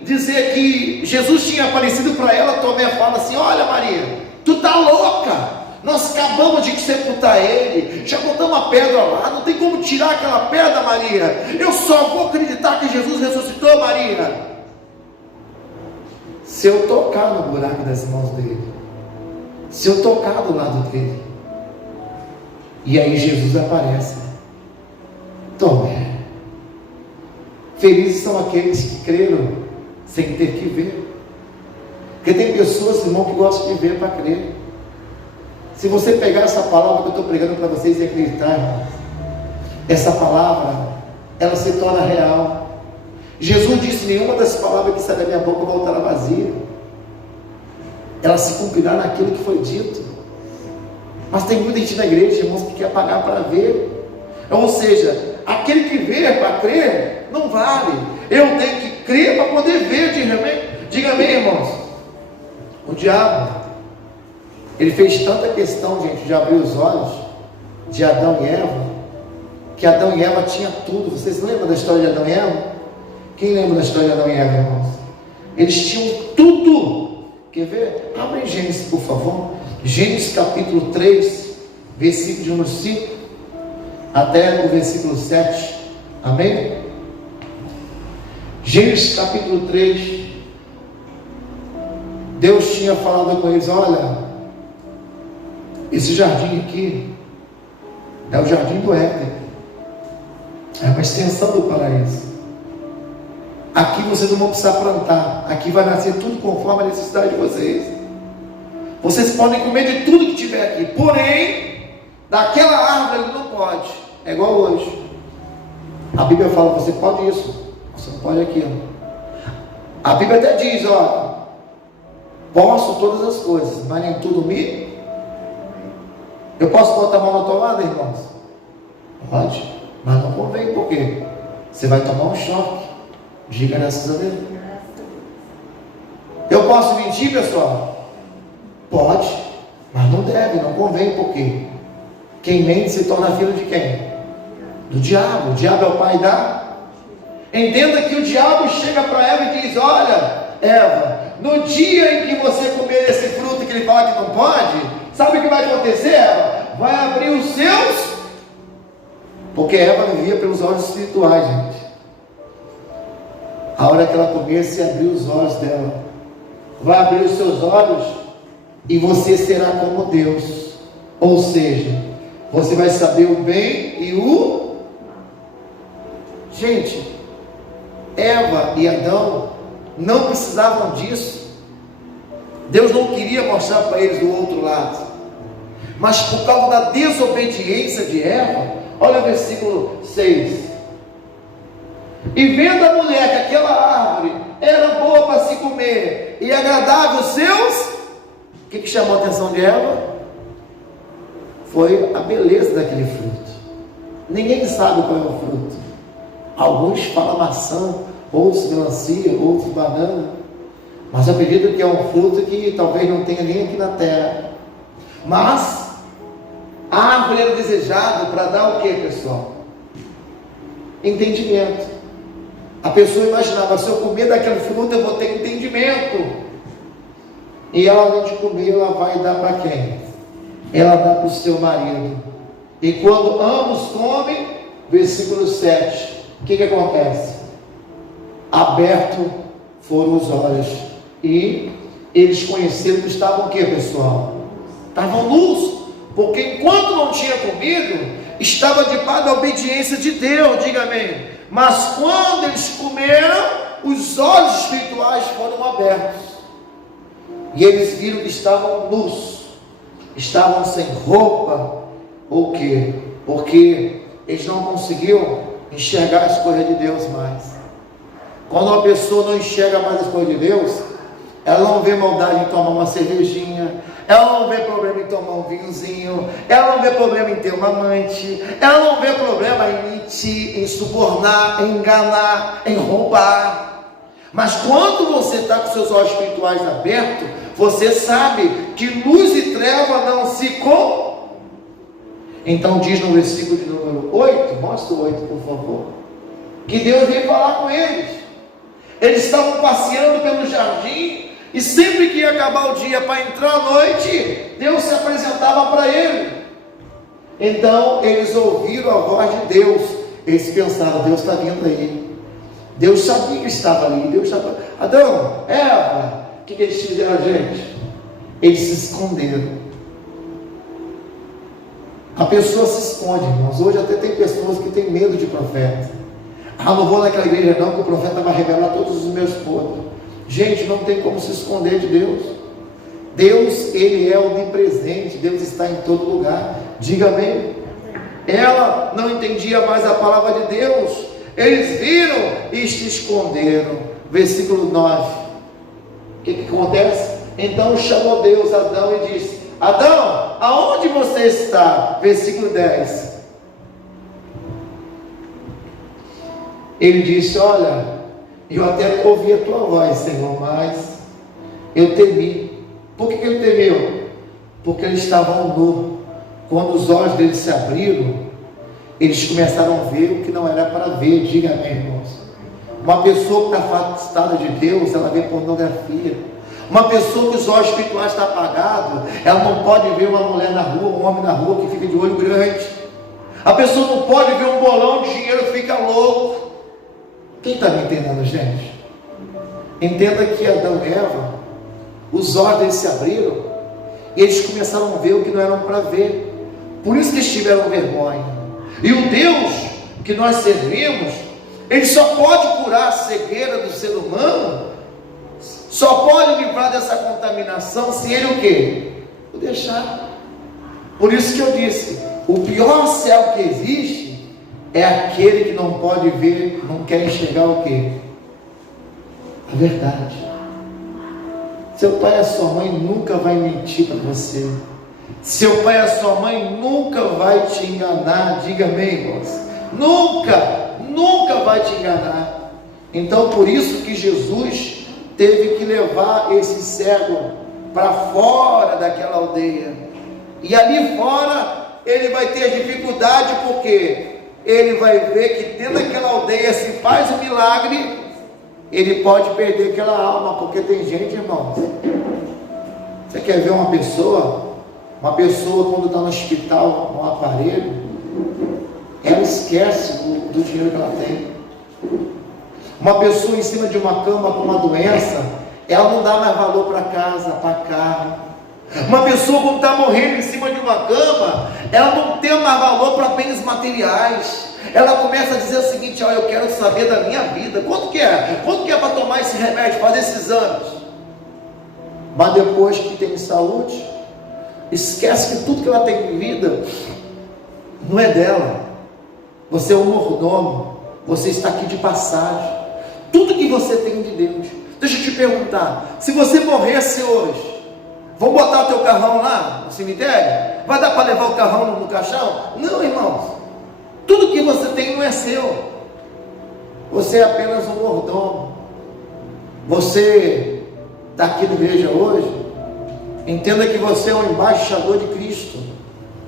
dizer que Jesus tinha aparecido para ela, Tomé fala assim: olha Maria, tu está louca, nós acabamos de sepultar ele, já botamos a pedra lá, não tem como tirar aquela pedra, Maria. Eu só vou acreditar que Jesus ressuscitou, Maria, se eu tocar no buraco das mãos dele, se eu tocar do lado dele. E aí Jesus aparece: Tomé, felizes são aqueles que creram sem ter que ver. Porque tem pessoas, irmão, que gostam de ver para crer. Se você pegar essa palavra que eu estou pregando para vocês e acreditar, irmãos, essa palavra, ela se torna real. Jesus disse: nenhuma das palavras que sai da minha boca voltará vazia, ela se cumprirá naquilo que foi dito. Mas tem muita gente na igreja, irmãos, que quer pagar para ver. Ou seja, aquele que vê para crer não vale. Eu tenho que crer para poder ver. Diga amém, irmãos. O diabo, ele fez tanta questão, gente, de abrir os olhos de Adão e Eva, que Adão e Eva tinham tudo. Vocês lembram da história de Adão e Eva? Quem lembra da história de Adão e Eva, irmãos? Eles tinham tudo. Quer ver? Abre em Gênesis, por favor. Gênesis capítulo 3, versículo de número 5 até o versículo 7. Amém? Gênesis capítulo 3. Deus tinha falado com eles: olha, esse jardim aqui é o jardim do Éden, é uma extensão do paraíso. Aqui vocês não vão precisar plantar, aqui vai nascer tudo conforme a necessidade de vocês. Vocês podem comer de tudo que tiver aqui, porém, daquela árvore ele não pode. É igual hoje. A Bíblia fala: você pode isso, você não pode aquilo. A Bíblia até diz: ó, posso todas as coisas, mas nem tudo me. Eu posso botar a mão na tomada, irmãos? Pode, mas não convém, porque você vai tomar um choque. Diga graças a Deus. Eu posso mentir, pessoal? Pode, mas não deve, não convém, porque quem mente se torna filho de quem? Do diabo. O diabo é o pai da. Entenda que o diabo chega para Eva e diz: olha, Eva, no dia em que você comer esse fruto que ele fala que não pode, sabe o que vai acontecer, Eva? Vai abrir os seus. Porque Eva vivia pelos olhos espirituais, gente. A hora que ela comer, se abrir os olhos dela, vai abrir os seus olhos e você será como Deus. Ou seja, você vai saber o bem e o... Gente, Eva e Adão não precisavam disso. Deus não queria mostrar para eles o outro lado. Mas por causa da desobediência de Eva, olha o versículo 6. E vendo a mulher que aquela árvore era boa para se comer e agradável aos seus, o que chamou a atenção de Eva? Foi a beleza daquele fruto. Ninguém sabe qual é o fruto. Alguns falam maçã, outros melancia, outros banana. Mas eu acredito que é um fruto que talvez não tenha nem aqui na terra. Mas a árvore era desejada para dar o que, pessoal? Entendimento. A pessoa imaginava: se eu comer daquele fruto eu vou ter entendimento. E ela, além de comer, ela vai dar para quem? Ela dá para o seu marido. E quando ambos comem, versículo 7, o que acontece? aberto foram os olhos, e eles conheceram que estavam o que, pessoal? Estavam nus, porque enquanto não tinha comido, estava debaixo da obediência de Deus, diga amém. Mas quando eles comeram, os olhos espirituais foram abertos, e eles viram que estavam nus, estavam sem roupa. Ou quê? Porque eles não conseguiam enxergar as coisas de Deus mais. Quando uma pessoa não enxerga mais as coisas de Deus, ela não vê maldade em tomar uma cervejinha, ela não vê problema em tomar um vinhozinho, ela não vê problema em ter uma amante, ela não vê problema em mentir, em subornar, em enganar, em roubar. Mas quando você está com seus olhos espirituais abertos, você sabe que luz e treva não se com. Então diz no versículo de número 8, mostra o 8 por favor, que Deus veio falar com eles. Eles estavam passeando pelo jardim, e sempre que ia acabar o dia para entrar a noite, Deus se apresentava para ele. Então eles ouviram a voz de Deus, eles pensaram, Deus está vindo aí. Deus sabia que estava ali, Deus estava... Adão, Eva, o que eles fizeram, gente? Eles se esconderam. A pessoa se esconde, irmãos. Hoje até tem pessoas que têm medo de profeta. Não vou naquela igreja não, que o profeta vai revelar todos os meus podres. Gente, não tem como se esconder de Deus. Deus, Ele é onipresente, Deus está em todo lugar. Diga amém. Ela não entendia mais a palavra de Deus. Eles viram e se esconderam. Versículo 9. O que acontece? Então chamou Deus Adão e disse: Adão, aonde você está? Versículo 10. Ele disse: olha, eu até ouvi a tua voz, Senhor, mas eu temi. Por que ele temeu? Porque eles estavam nus. Quando os olhos deles se abriram, eles começaram a ver o que não era para ver. Diga amém, irmãos. Uma pessoa que está afastada de Deus, ela vê pornografia. Uma pessoa que os olhos espirituais estão apagados, ela não pode ver uma mulher na rua, um homem na rua que fica de olho grande. A pessoa não pode ver um bolão de dinheiro que fica louco. Quem está me entendendo, gente? Entenda que Adão e Eva, os olhos deles se abriram, e eles começaram a ver o que não eram para ver. Por isso que eles tiveram vergonha. E o Deus que nós servimos, Ele só pode curar a cegueira do ser humano, só pode livrar dessa contaminação se Ele o quê? O deixar. Por isso que eu disse, o pior céu que existe é aquele que não pode ver, não quer enxergar o quê? A verdade. Seu pai e a sua mãe nunca vai mentir para você. Seu pai e a sua mãe nunca vai te enganar. Diga amém, irmãos. Nunca vai te enganar. Então por isso que Jesus teve que levar esse cego para fora daquela aldeia. E ali fora ele vai ter dificuldade, porque ele vai ver que dentro daquela aldeia, se faz um milagre, ele pode perder aquela alma. Porque tem gente, irmãos, você quer ver uma pessoa quando está no hospital, no aparelho, ela esquece do dinheiro que ela tem. Uma pessoa em cima de uma cama com uma doença, ela não dá mais valor para casa, para carro. Uma pessoa quando está morrendo em cima de uma cama, ela não tem mais valor para bens materiais. Ela começa a dizer o seguinte: olha, eu quero saber da minha vida, quanto que é para tomar esse remédio, fazer esses exames. Mas depois que tem saúde, esquece que tudo que ela tem em vida não é dela. Você é um mordomo, você está aqui de passagem. Tudo que você tem de Deus. Deixa eu te perguntar, se você morresse hoje, vão botar o teu carrão lá no cemitério? Vai dar para levar o carrão no caixão? Não, irmãos. Tudo que você tem não é seu. Você é apenas um mordomo. Você está aqui na igreja hoje, entenda que você é um embaixador de Cristo.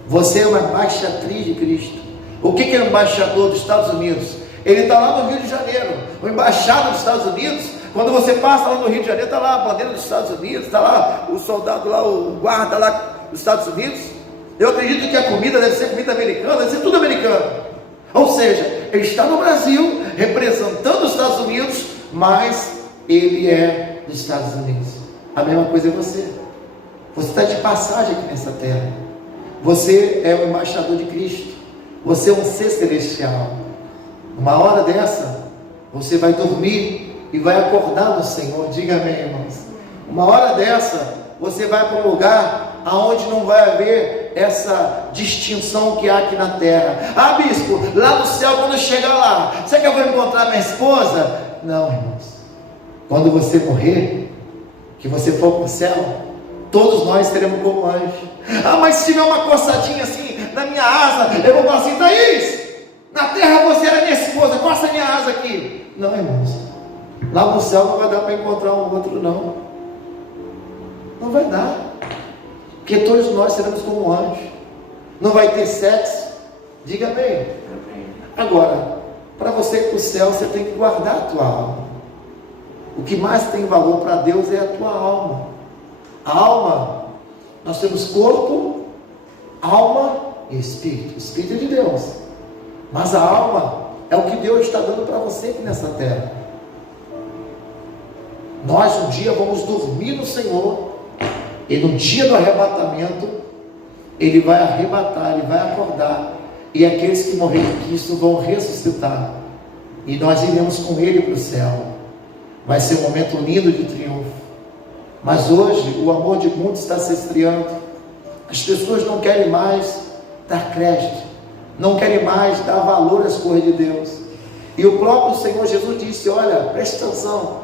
Você é uma embaixatriz de Cristo. O que é o embaixador dos Estados Unidos? Ele está lá no Rio de Janeiro. O embaixado dos Estados Unidos, quando você passa lá no Rio de Janeiro, está lá a bandeira dos Estados Unidos, está lá o soldado lá, o guarda lá dos Estados Unidos. Eu acredito que a comida deve ser comida americana, deve ser tudo americano. Ou seja, ele está no Brasil, representando os Estados Unidos, mas ele é dos Estados Unidos. A mesma coisa é você. Você está de passagem aqui nessa terra. Você é o embaixador de Cristo. Você é um ser celestial. Uma hora dessa, você vai dormir e vai acordar no Senhor. Diga amém, irmãos. Uma hora dessa, você vai para um lugar aonde não vai haver essa distinção que há aqui na terra. Ah, bispo, lá no céu, quando eu chegar lá, será que eu vou encontrar minha esposa? Não, irmãos. Quando você morrer, que você for para o céu, todos nós seremos como anjos. Ah, mas se tiver uma coçadinha assim na minha asa, eu vou falar assim: Thaís, na terra você era minha esposa, coça a minha asa aqui. Não, irmãos, lá no céu não vai dar para encontrar um outro, não. Não vai dar, porque todos nós seremos como anjos. Não vai ter sexo. Diga bem. Agora, para você ir para o céu, você tem que guardar a tua alma. O que mais tem valor para Deus é a tua alma. A alma, nós temos corpo, alma e espírito. O espírito é de Deus, mas a alma é o que Deus está dando para você aqui nessa terra. Nós um dia vamos dormir no Senhor, e no dia do arrebatamento, Ele vai arrebatar, Ele vai acordar, e aqueles que morrerem em Cristo vão ressuscitar, e nós iremos com Ele para o céu. Vai ser um momento lindo de triunfo. Mas hoje o amor de muitos está se esfriando. As pessoas não querem mais dar crédito, não querem mais dar valor às coisas de Deus. E o próprio Senhor Jesus disse: olha, preste atenção,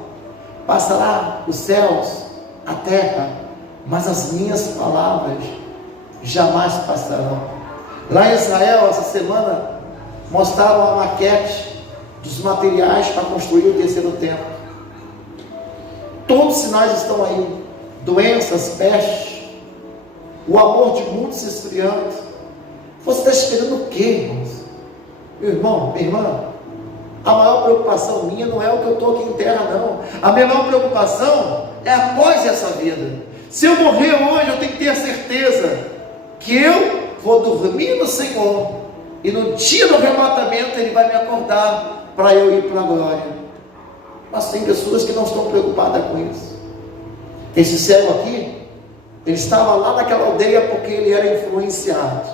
passará os céus, a terra, mas as minhas palavras jamais passarão. Lá em Israel, essa semana, mostraram a maquete dos materiais para construir o terceiro templo. Todos os sinais estão aí: doenças, pestes, o amor de muitos se esfriando. Você está esperando o quê, irmãos? Meu irmão, minha irmã, a maior preocupação minha não é o que eu estou aqui em terra, não. A minha maior preocupação é após essa vida. Se eu morrer hoje, eu tenho que ter a certeza que eu vou dormir no Senhor, e no dia do arrebatamento Ele vai me acordar para eu ir para a glória. Mas tem pessoas que não estão preocupadas com isso. Esse cego aqui, ele estava lá naquela aldeia porque ele era influenciado.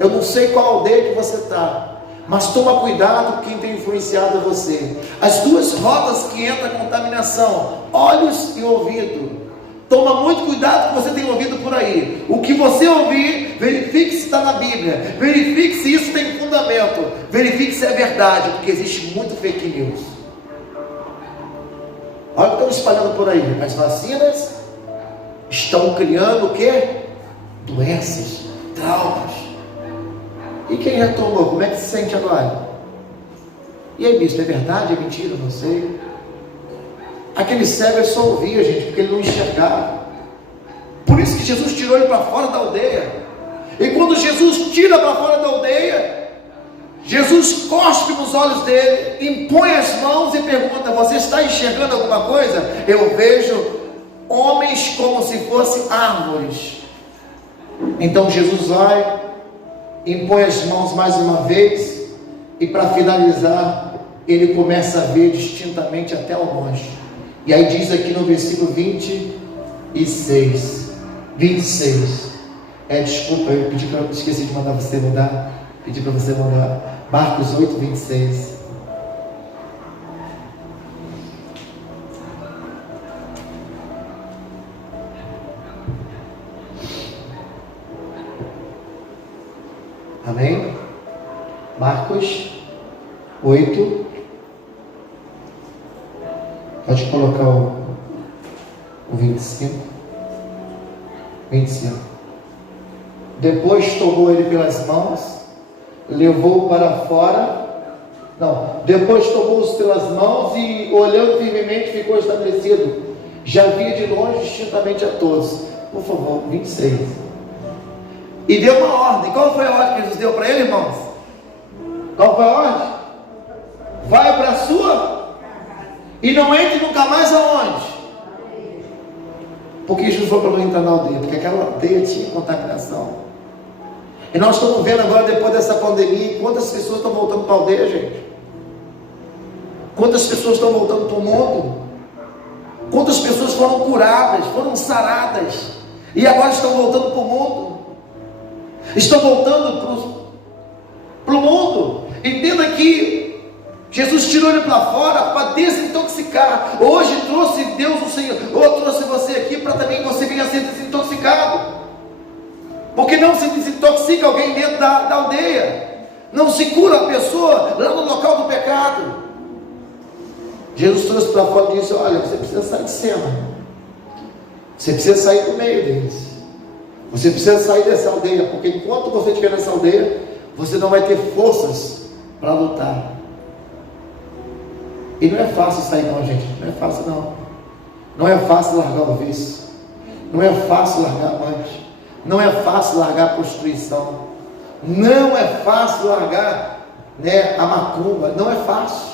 Eu não sei qual aldeia que você está, mas toma cuidado com quem tem influenciado você. As duas rodas que entra a contaminação, olhos e ouvido. Toma muito cuidado com o que você tem ouvido por aí. O que você ouvir, verifique se está na Bíblia, verifique se isso tem fundamento, verifique se é verdade, porque existe muito fake news. Olha o que estão espalhando por aí. As vacinas estão criando o quê? Doenças, traumas. E quem já tomou, como é que se sente agora? E aí, bispo, é verdade, é mentira? Não sei. Aquele cego só ouvia, gente, porque ele não enxergava. Por isso que Jesus tirou ele para fora da aldeia. E quando Jesus tira para fora da aldeia, Jesus cospe nos olhos dele, impõe as mãos e pergunta: você está enxergando alguma coisa? Eu vejo homens como se fossem árvores. Então Jesus vai, impõe as mãos mais uma vez, e para finalizar, ele começa a ver distintamente até ao longe. E aí diz aqui no versículo 26. Desculpa, eu pedi para, esqueci de mandar você mudar. Pedi para você mandar Marcos 8, 26. Amém? Marcos 8. Pode colocar o 25. Depois tomou ele pelas mãos, levou-o para fora. Depois tomou-os pelas mãos e, olhando firmemente, ficou estabelecido. Já via de longe distintamente a todos. Por favor, 26. E deu uma ordem. Qual foi a ordem que Jesus deu para ele, irmãos? Qual foi a ordem? Vai para a sua e não entre nunca mais aonde? Porque Jesus falou para não entrar na aldeia, porque aquela aldeia tinha contaminação. E nós estamos vendo agora, depois dessa pandemia, quantas pessoas estão voltando para a aldeia, gente? Quantas pessoas estão voltando para o mundo? Quantas pessoas foram curadas, foram saradas, e agora estão voltando para o mundo? Estão voltando para o mundo. Entenda que Jesus tirou ele para fora para desintoxicar. Hoje trouxe Deus, o Senhor, ou trouxe você aqui para também você venha a ser desintoxicado. Porque não se desintoxica alguém dentro da aldeia, não se cura a pessoa lá no local do pecado. Jesus trouxe para fora e disse: olha, você precisa sair de cena, você precisa sair do meio deles, você precisa sair dessa aldeia, porque enquanto você estiver nessa aldeia, você não vai ter forças para lutar. E não é fácil sair não, gente, não é fácil não. Não é fácil largar o vício, não é fácil largar a amante, não é fácil largar a prostituição, não é fácil largar, a macumba, não é fácil.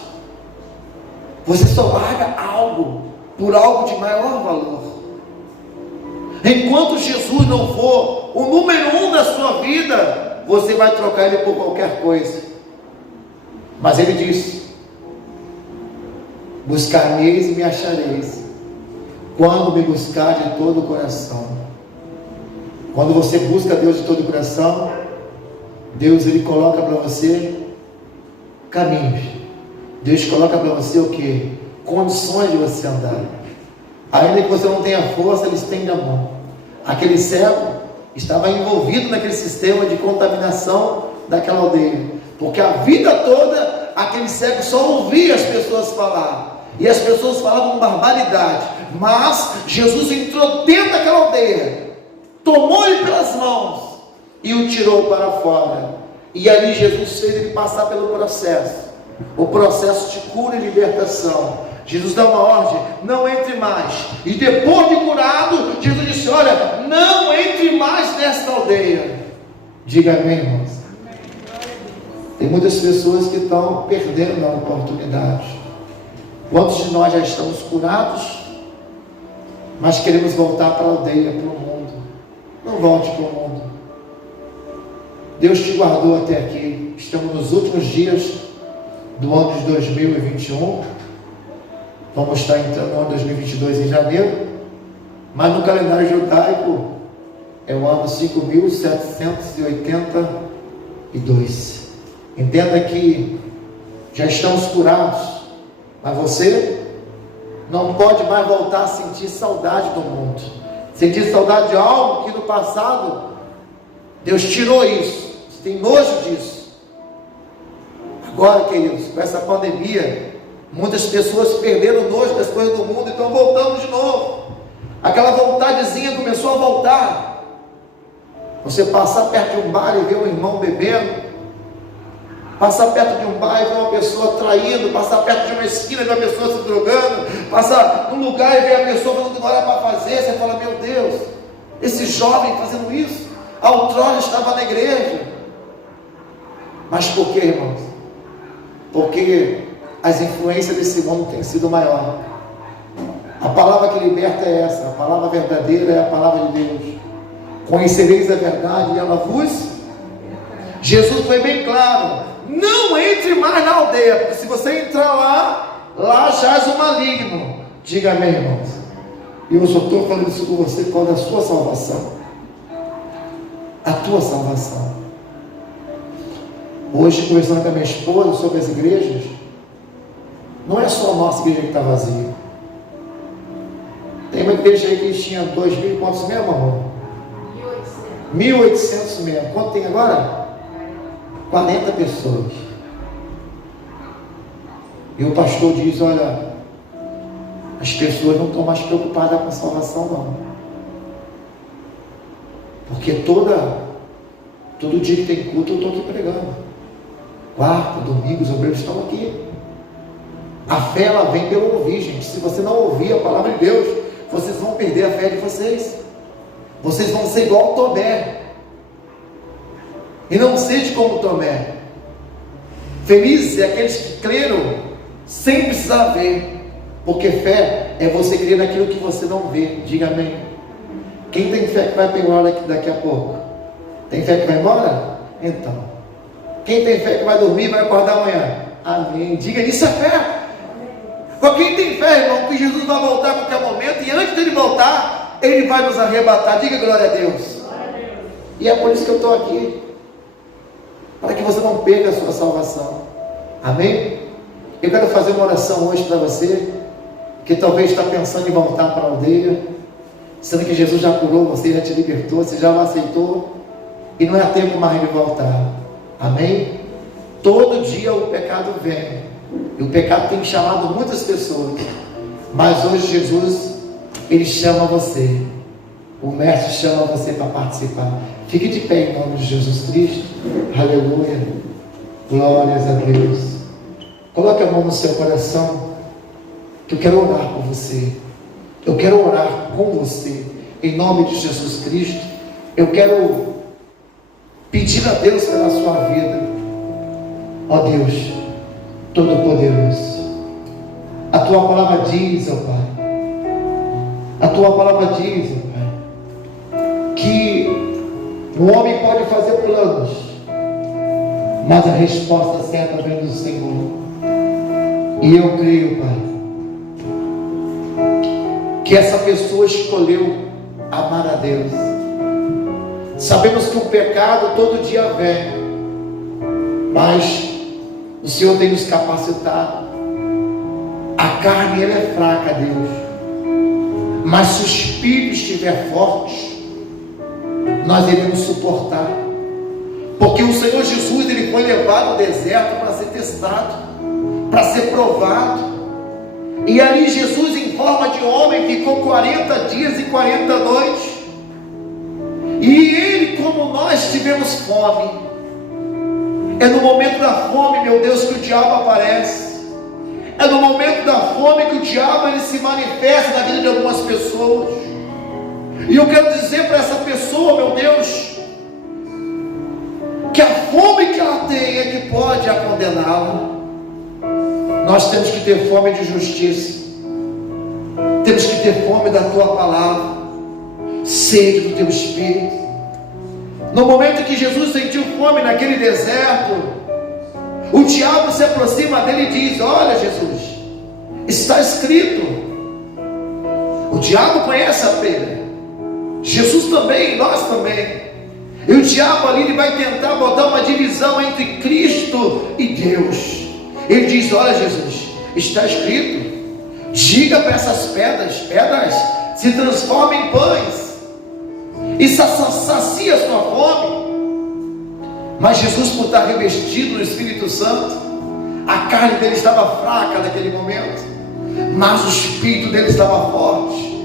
Você só larga algo por algo de maior valor. Enquanto Jesus não for o número 1 da sua vida, você vai trocar ele por qualquer coisa. Mas ele disse: buscar-me-eis e me achareis, quando me buscar de todo o coração. Quando você busca Deus de todo o coração, Deus ele coloca para você caminhos. Deus coloca para você o que? Condições de você andar. Ainda que você não tenha força, Ele estende a mão. Aquele cego estava envolvido naquele sistema de contaminação daquela aldeia, porque a vida toda aquele cego só ouvia as pessoas falar, e as pessoas falavam barbaridade. Mas Jesus entrou dentro daquela aldeia, tomou ele pelas mãos e o tirou para fora. E ali Jesus fez ele passar pelo processo, o processo de cura e libertação. Jesus dá uma ordem: não entre mais. E depois de curado, Jesus disse: olha, não entre mais nesta aldeia. Diga amém, irmãos. Tem muitas pessoas que estão perdendo a oportunidade. Quantos de nós já estamos curados, mas queremos voltar para a aldeia, para o mundo? Não volte para o mundo. Deus te guardou até aqui. Estamos nos últimos dias do ano de 2021. Vamos estar entrando no ano 2022 em janeiro, mas no calendário judaico é o ano 5782. Entenda que já estamos curados, mas você não pode mais voltar a sentir saudade do mundo, sentir saudade de algo que no passado Deus tirou isso. Você tem nojo disso. Agora, queridos, com essa pandemia, muitas pessoas perderam o nojo das coisas do mundo e estão voltando de novo. Aquela vontadezinha começou a voltar. Você passar perto de um bar e ver um irmão bebendo, passar perto de um bar e ver uma pessoa traindo, passar perto de uma esquina e ver uma pessoa se drogando, passar num lugar e ver a pessoa falando não era para fazer, você fala: meu Deus, esse jovem fazendo isso, outrora estava na igreja. Mas por que, irmãos? Porque as influências desse mundo têm sido maior. A palavra que liberta é essa, a palavra verdadeira é a palavra de Deus. Conhecereis a verdade e ela vos... Jesus foi bem claro: não entre mais na aldeia, porque se você entrar lá jaz o maligno. Diga amém, irmãos. E eu só estou falando isso com você por causa da sua salvação, a tua salvação. Hoje, conversando com a minha esposa sobre as igrejas, não é só a nossa igreja que está vazia. Tem uma igreja aí que tinha 2.000 e quantos mesmo, amor? 1.800 mesmo. Quanto tem agora? 40 pessoas. E o pastor diz: olha, as pessoas não estão mais preocupadas com a salvação, não. Porque todo dia que tem culto eu estou aqui pregando. Quarta, domingo, os obreiros estão aqui. A fé, ela vem pelo ouvir, gente. Se você não ouvir a palavra de Deus, vocês vão perder a fé de vocês. Vocês vão ser igual Tomé. E não seja como Tomé. Felizes é aqueles que creram sem precisar ver. Porque fé é você crer naquilo que você não vê. Diga amém. Quem tem fé que vai para embora daqui a pouco? Tem fé que vai embora? Então. Quem tem fé que vai dormir vai acordar amanhã? Amém. Diga: isso é fé. Porque quem tem fé, irmão, que Jesus vai voltar a qualquer momento, e antes dele voltar, ele vai nos arrebatar. Diga glória a Deus. E é por isso que eu estou aqui, para que você não perca a sua salvação. Amém? Eu quero fazer uma oração hoje para você, que talvez está pensando em voltar para a aldeia, sendo que Jesus já curou você, já te libertou, você já o aceitou, e não é tempo mais de voltar. Amém? Todo dia o pecado vem, e o pecado tem chamado muitas pessoas, mas hoje Jesus, Ele chama você, o Mestre chama você para participar. Fique de pé em nome de Jesus Cristo. Aleluia, glórias a Deus. Coloque a mão no seu coração, que eu quero orar por você, eu quero orar com você, em nome de Jesus Cristo. Eu quero pedir a Deus pela sua vida. Ó Deus Todo-Poderoso, a Tua palavra diz, ó Pai, a Tua palavra diz, ó Pai, que o homem pode fazer planos, mas a resposta certa vem do Senhor. E eu creio, Pai, que essa pessoa escolheu amar a Deus. Sabemos que o pecado todo dia vem, mas o Senhor tem nos capacitado. A carne, ela é fraca, Deus, mas se o Espírito estiver forte, nós iremos suportar. Porque o Senhor Jesus, Ele foi levado ao deserto para ser testado, para ser provado. E ali Jesus, em forma de homem, ficou 40 dias e 40 noites. E Ele, como nós, tivemos fome. É no momento da fome, meu Deus, que o diabo aparece. É no momento da fome que o diabo, ele se manifesta na vida de algumas pessoas. E eu quero dizer para essa pessoa, meu Deus, que a fome que ela tem é que pode a condená-la. Nós temos que ter fome de justiça, temos que ter fome da Tua palavra, sede do Teu Espírito. No momento que Jesus sentiu fome naquele deserto, o diabo se aproxima dele e diz: olha, Jesus, está escrito. O diabo conhece a Pedro, Jesus também, nós também. E o diabo ali, ele vai tentar botar uma divisão entre Cristo e Deus. Ele diz: olha, Jesus, está escrito, diga para essas pedras se transformem em pães, e sacia a sua fome. Mas Jesus, por estar revestido no Espírito Santo, a carne dele estava fraca naquele momento, mas o Espírito dele estava forte.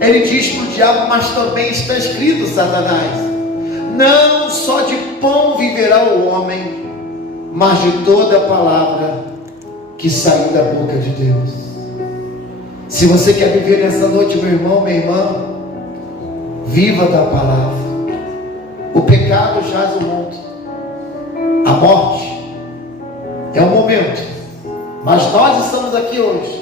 Ele diz para o diabo: mas também está escrito, Satanás, não só de pão viverá o homem, mas de toda a palavra que saiu da boca de Deus. Se você quer viver nessa noite, meu irmão, minha irmã, viva da palavra. O pecado jaz o mundo, a morte é o momento, mas nós estamos aqui hoje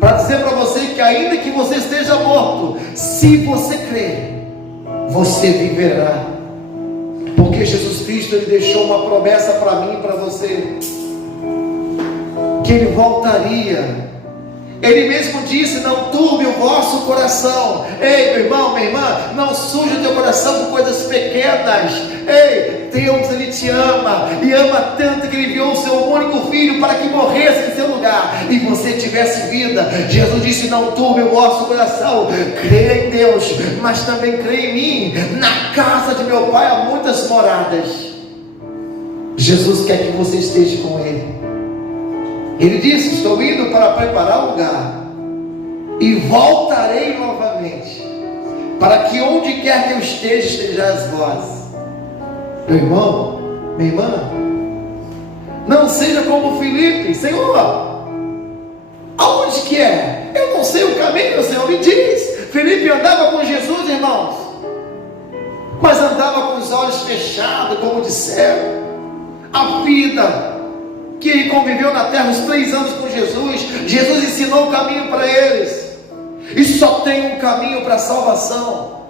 para dizer para você que ainda que você esteja morto, se você crer, você viverá. Porque Jesus Cristo, Ele deixou uma promessa para mim e para você, que Ele voltaria. Ele mesmo disse: não turbe o vosso coração. Ei, meu irmão, minha irmã, não suje o teu coração com coisas pequenas. Ei, Deus, Ele te ama, e ama tanto que Ele enviou o seu único filho para que morresse em seu lugar e você tivesse vida. Jesus disse: não turbe o vosso coração, creia em Deus, mas também creia em mim. Na casa de meu Pai há muitas moradas. Jesus quer que você esteja com Ele. Ele disse: estou indo para preparar lugar, e voltarei novamente, para que onde quer que eu esteja, estejais vós. Meu irmão, minha irmã, não seja como Filipe: Senhor, aonde que é? Eu não sei o caminho, o Senhor me diz. Filipe andava com Jesus, irmãos, mas andava com os olhos fechados, como disseram. A vida que ele conviveu na terra, os 3 anos com Jesus, Jesus ensinou o caminho para eles, e só tem um caminho para a salvação.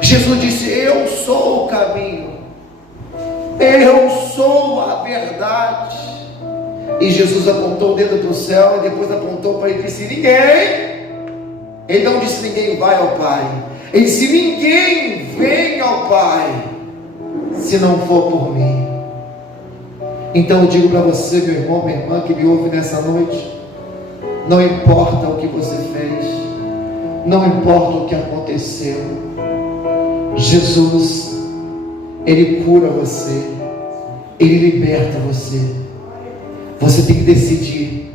Jesus disse: eu sou o caminho, eu sou a verdade, E Jesus apontou o dedo para o céu e depois apontou para ele e disse: ninguém. Ele não disse ninguém vai ao Pai. Ele disse: ninguém vem ao Pai se não for por mim. Então eu digo para você, meu irmão, minha irmã, que me ouve nessa noite, não importa o que você fez, não importa o que aconteceu, Jesus, Ele cura você, Ele liberta você. Você tem que decidir,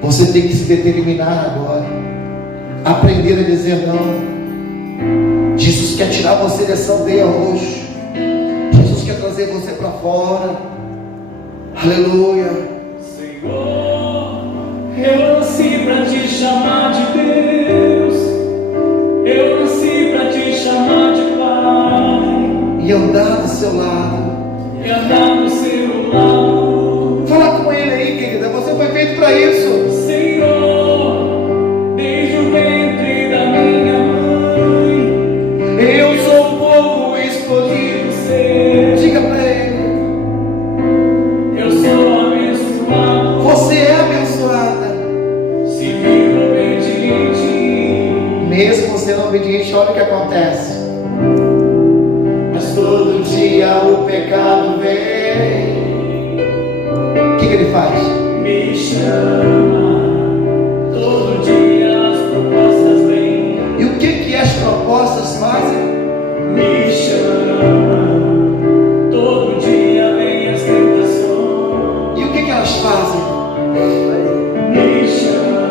você tem que se determinar agora, aprender a dizer não. Jesus quer tirar você dessa aldeia hoje, Jesus quer trazer você para fora. Aleluia. Senhor, eu nasci para te chamar de Deus, eu nasci para te chamar de Pai, E andar do seu lado, e andar do seu lado. fala com Ele aí, querida, você foi feito para isso. Senhor, desde o ventre da minha mãe, Eu sou o povo escolhido. Diga para Ele, eu sou abençoado. você é abençoada. Se vivo obediente, Mesmo sendo obediente, olha o que acontece. Mas todo dia o pecado vem. O que Ele faz? me chama. Todo dia as propostas vêm. E o que as propostas fazem? Me chama, todo dia vem as tentações. E o que elas fazem? Me chama,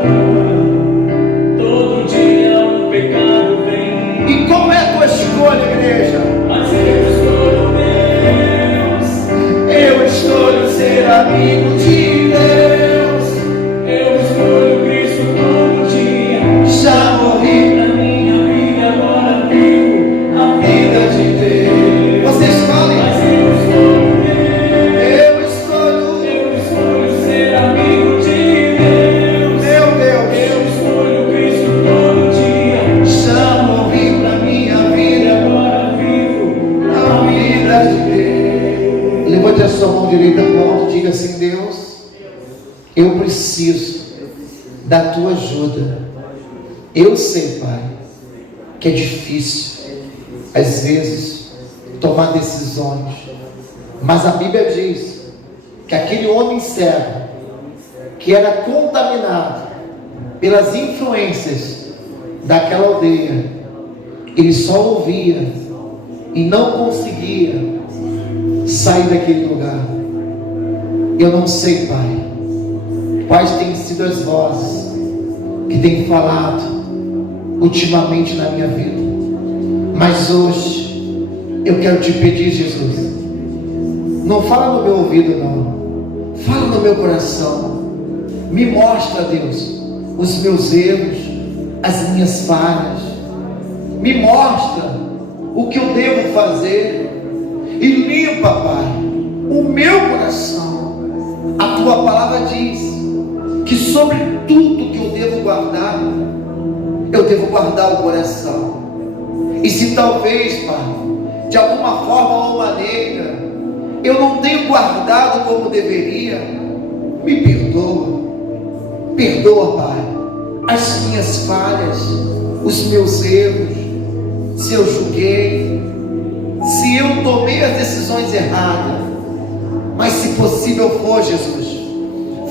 todo dia o pecado vem. E como é a tua escolha, igreja? Mas eu escolho Deus, Eu escolho ser amigo de Deus. eu escolho Cristo todo dia. Já morri Na minha vida agora vivo a vida de Deus. Vocês falem. Mas eu escolho Deus, Eu escolho, eu escolho ser amigo de Deus. meu Deus. Eu escolho Cristo todo dia. Já morri pra minha vida, Agora vivo a vida de Deus. Levante a sua mão direita para o alto e diga assim: Deus, eu preciso da tua ajuda. Eu sei, Pai, que é difícil às vezes tomar decisões, mas a Bíblia diz que aquele homem cego que era contaminado pelas influências daquela aldeia, ele só ouvia e não conseguia sair daquele lugar. Eu não sei, Pai, quais têm sido as vozes que têm falado ultimamente na minha vida, mas hoje eu quero te pedir, Jesus, não fala no meu ouvido, não, fala no meu coração, me mostra, Deus, os meus erros, as minhas falhas, me mostra o que eu devo fazer e limpa, Pai, o meu coração. A tua palavra diz que sobre tudo que eu devo guardar o coração. E se talvez, Pai, de alguma forma ou maneira eu não tenho guardado como deveria, me perdoa, Pai, as minhas falhas, os meus erros, se eu julguei, se eu tomei as decisões erradas. Mas se possível for, Jesus,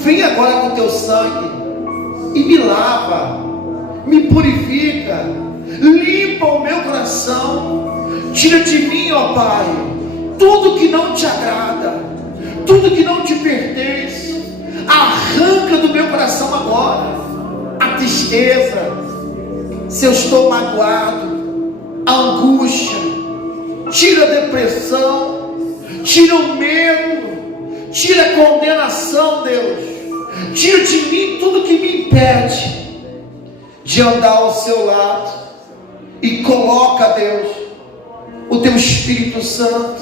vem agora com teu sangue e me lava, me purifica, limpa o meu coração, tira de mim, ó Pai, tudo que não te agrada, tudo que não te pertence. Arranca do meu coração agora a tristeza, se eu estou magoado, a angústia, tira a depressão, tira o medo, tira a condenação, Deus, tira de mim tudo que me impede de andar ao seu lado, e coloca, Deus, o teu Espírito Santo,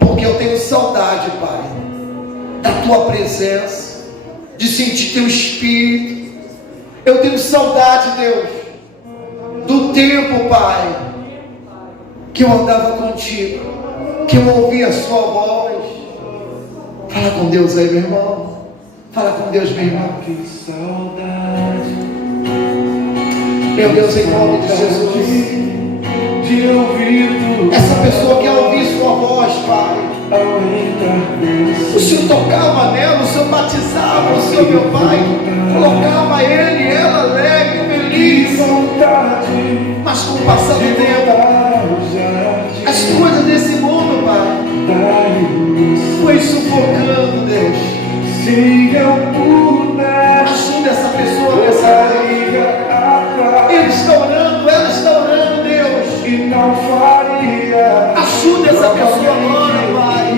porque eu tenho saudade, Pai, da tua presença, de sentir teu Espírito. Eu tenho saudade, Deus, do tempo, Pai, que eu andava contigo, que eu ouvia a sua voz. Fala com Deus aí, meu irmão. Fala com Deus, meu irmão. Que saudade. Meu Deus, em nome de Jesus. De ouvir tudo. Essa pessoa quer ouvir sua voz, Pai. Ao entrar O Senhor tocava nela, o Senhor batizava o Senhor, meu Pai. Colocava ele e ela alegre, feliz. vontade. Mas com o passar do tempo, as coisas desse mundo, Pai, foi sufocando, Deus. Se eu pudesse, Ajuda essa pessoa nessa noite. Ele está orando, ela está orando, Deus. e não faria. Ajuda essa pessoa agora, Pai.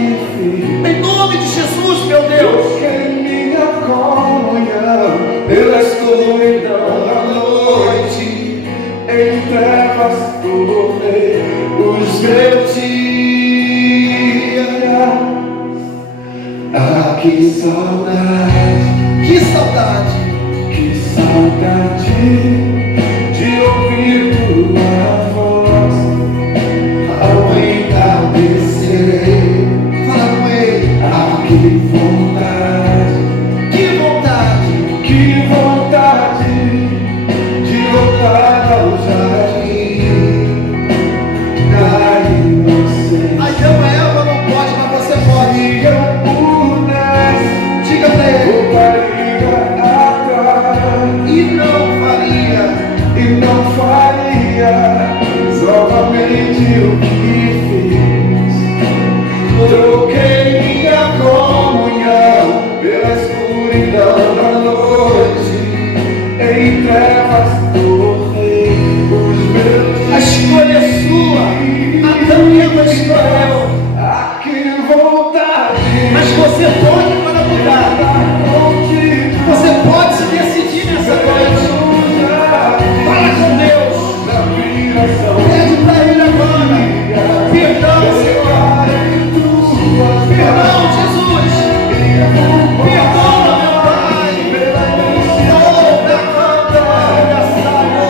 Em nome de Jesus, meu Deus. Busquei minha comunhão pela escuridão da noite. Em trevas tornei os meus dias. Ah, que saudade, Que saudade. que saudade de ouvir tua voz ao entardecer. Fala com ele. Ah, que vontade, Que vontade. que vontade de voltar ao jardim da inocência. Adão e Eva não pode, mas você pode. Se eu pudesse, Diga pra ele. voltaria atrás E não faria. e não faria novamente o que fiz. Troquei minha comunhão pela escuridão da noite. Em trevas tornei os meus A escolha é sua. Adão e Eva escolheu. Ah, que vontade. Mas você pode para mudar. Você pode se decidir nessa noite. Fala com Deus. Pede para Ele agora. Perdão, Senhor. Perdão, Jesus. Perdoa, meu Pai. Oh, da canta, engraçado.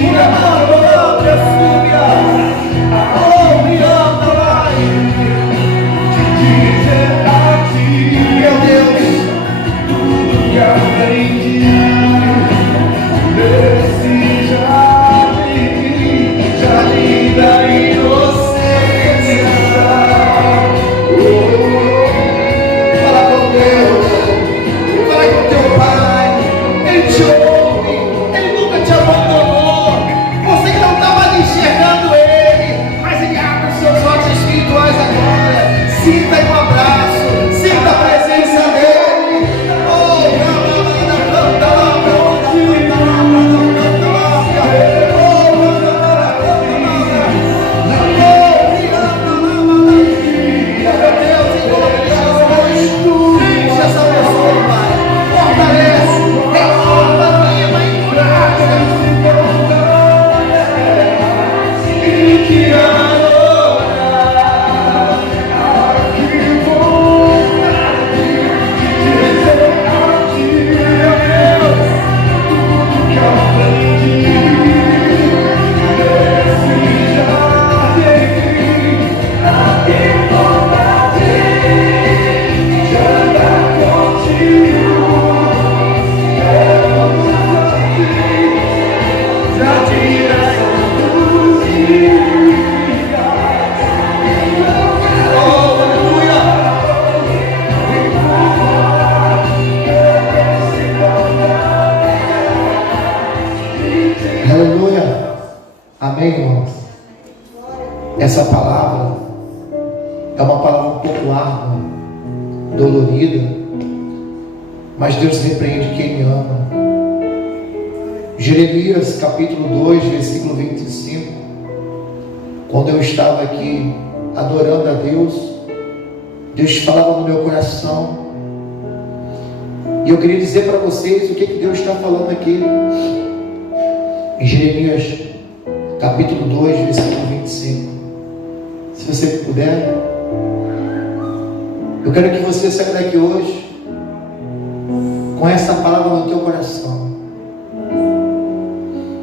Pura maromba, súbia. Oh, me anda, Pai. Meu Deus. Fala com Deus. Fala com teu Pai. Ele te ouve. Ele nunca te abandonou. Você que não estava enxergando Ele, mas Ele abre os seus olhos espirituais agora. Sinta aí um abraço. Sinta a presença dEle. Oh, Aleluia. Amém, irmãos? Essa palavra é uma palavra um pouco árdua, dolorida, mas Deus repreende quem ama. Jeremias capítulo 2, versículo 25. Quando eu estava aqui adorando a Deus, Deus falava no meu coração. E eu queria dizer para vocês o que Deus está falando aqui. Em Jeremias capítulo 2, versículo 25. Se você puder, eu quero que você saia daqui hoje com essa palavra no teu coração.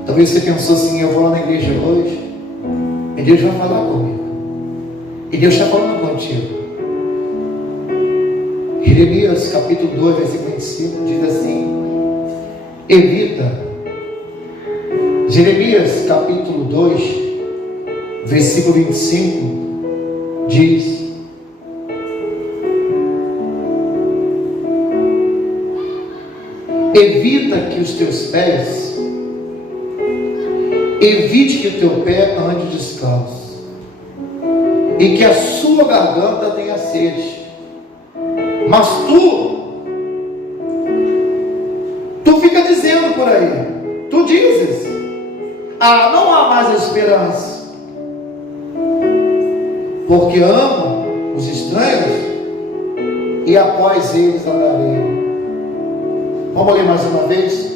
Talvez você pensou assim: eu vou lá na igreja hoje e Deus vai falar comigo, e Deus está falando contigo. E Jeremias capítulo 2, versículo 25 diz assim: evita. Jeremias capítulo 2, versículo 25 diz: evita que os teus pés, evite que o teu pé ande descalço, e que a sua garganta tenha sede. Mas tu fica dizendo por aí, tu dizes: ah, não há mais esperança, porque amo os estranhos e após eles andarei. Vamos ler mais uma vez.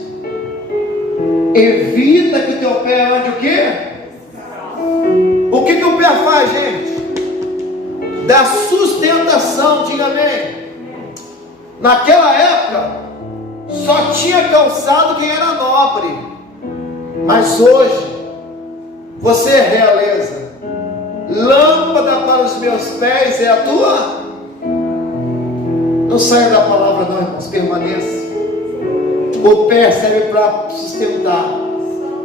Evita que o teu pé ande o quê? O que o pé faz, gente? Dá sustentação, diga amém. Naquela época só tinha calçado quem era nobre, mas hoje você é realeza. Lâmpada para os meus pés é a tua. Não saia da palavra não, irmãos, permaneça. O pé serve para sustentar,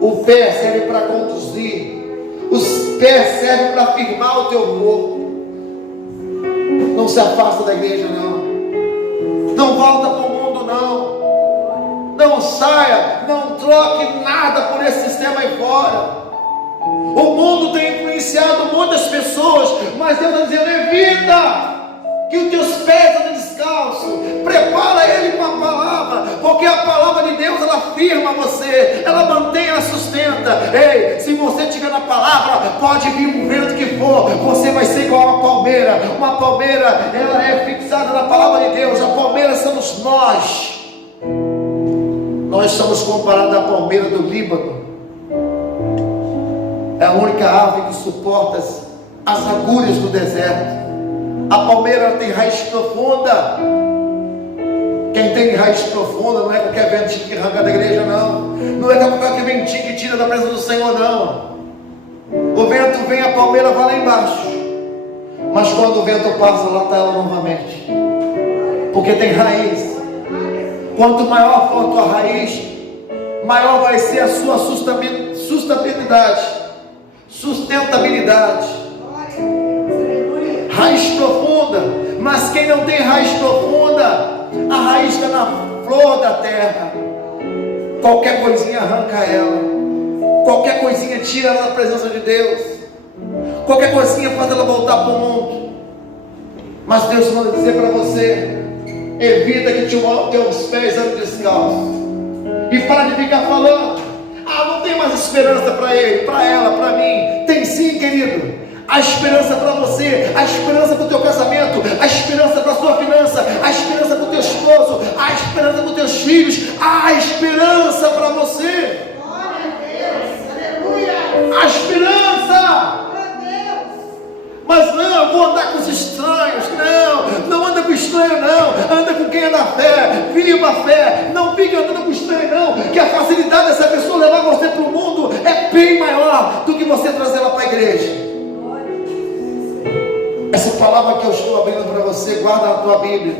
o pé serve para conduzir, os pés servem para firmar o teu corpo. Não se afasta da igreja não, não volta para o mundo não, não saia, não troque nada por esse sistema aí fora. O mundo tem influenciado muitas pessoas, mas Deus está dizendo: evita que os teus pés andem descalços, prepara ele com a palavra, porque a palavra de Deus, ela firma você, ela mantém, ela sustenta. Ei, se você estiver na palavra, pode vir um vento que for, você vai ser igual a uma palmeira. Uma palmeira, ela é fixada na palavra de Deus. A palmeira somos nós. Nós somos comparados à palmeira do Líbano. É a única árvore que suporta as agulhas do deserto. A palmeira tem raiz profunda. Quem tem raiz profunda não é qualquer ventinho que arranca da igreja, não. Não é qualquer ventinho que tira da presença do Senhor, não. O vento vem, a palmeira vai lá embaixo, mas quando o vento passa, lá está ela novamente, porque tem raiz. Quanto maior for a tua raiz, maior vai ser a sua sustentabilidade. Raiz profunda. Mas quem não tem raiz profunda, a raiz está na flor da terra. Qualquer coisinha arranca ela, qualquer coisinha tira ela da presença de Deus, qualquer coisinha faz ela voltar para o mundo. Mas Deus manda dizer para você: evita que teus pés andem descalços. E para de ficar falando: ah, não tem mais esperança para ele, para ela, para mim. Tem sim, querido. A esperança para você, a esperança para o teu casamento, a esperança para a sua finança, a esperança para o teu esposo, a esperança para os teus filhos, a esperança para você. Glória a Deus, aleluia. A esperança. Glória a Deus. Mas não, eu vou andar com os estranhos. Não anda com estranho não, anda com quem é da fé, viva a fé. Não fique andando com estranho não, que a facilidade dessa pessoa levar você para o mundo é bem maior do que você trazer ela para a igreja. Essa palavra que eu estou abrindo para você, guarda na tua Bíblia.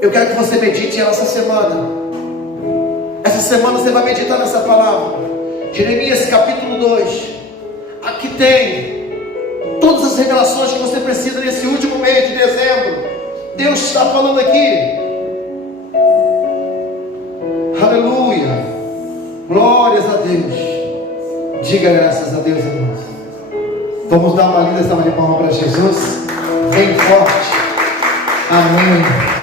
Eu quero que você medite ela essa semana. Essa semana você vai meditar nessa palavra. Jeremias capítulo 2. Aqui tem todas as revelações que você precisa nesse último mês de dezembro. Deus está falando aqui. Aleluia. Glórias a Deus. Diga graças a Deus, irmãos. Vamos dar uma linda salva de palmas para Jesus. Bem forte. Amém.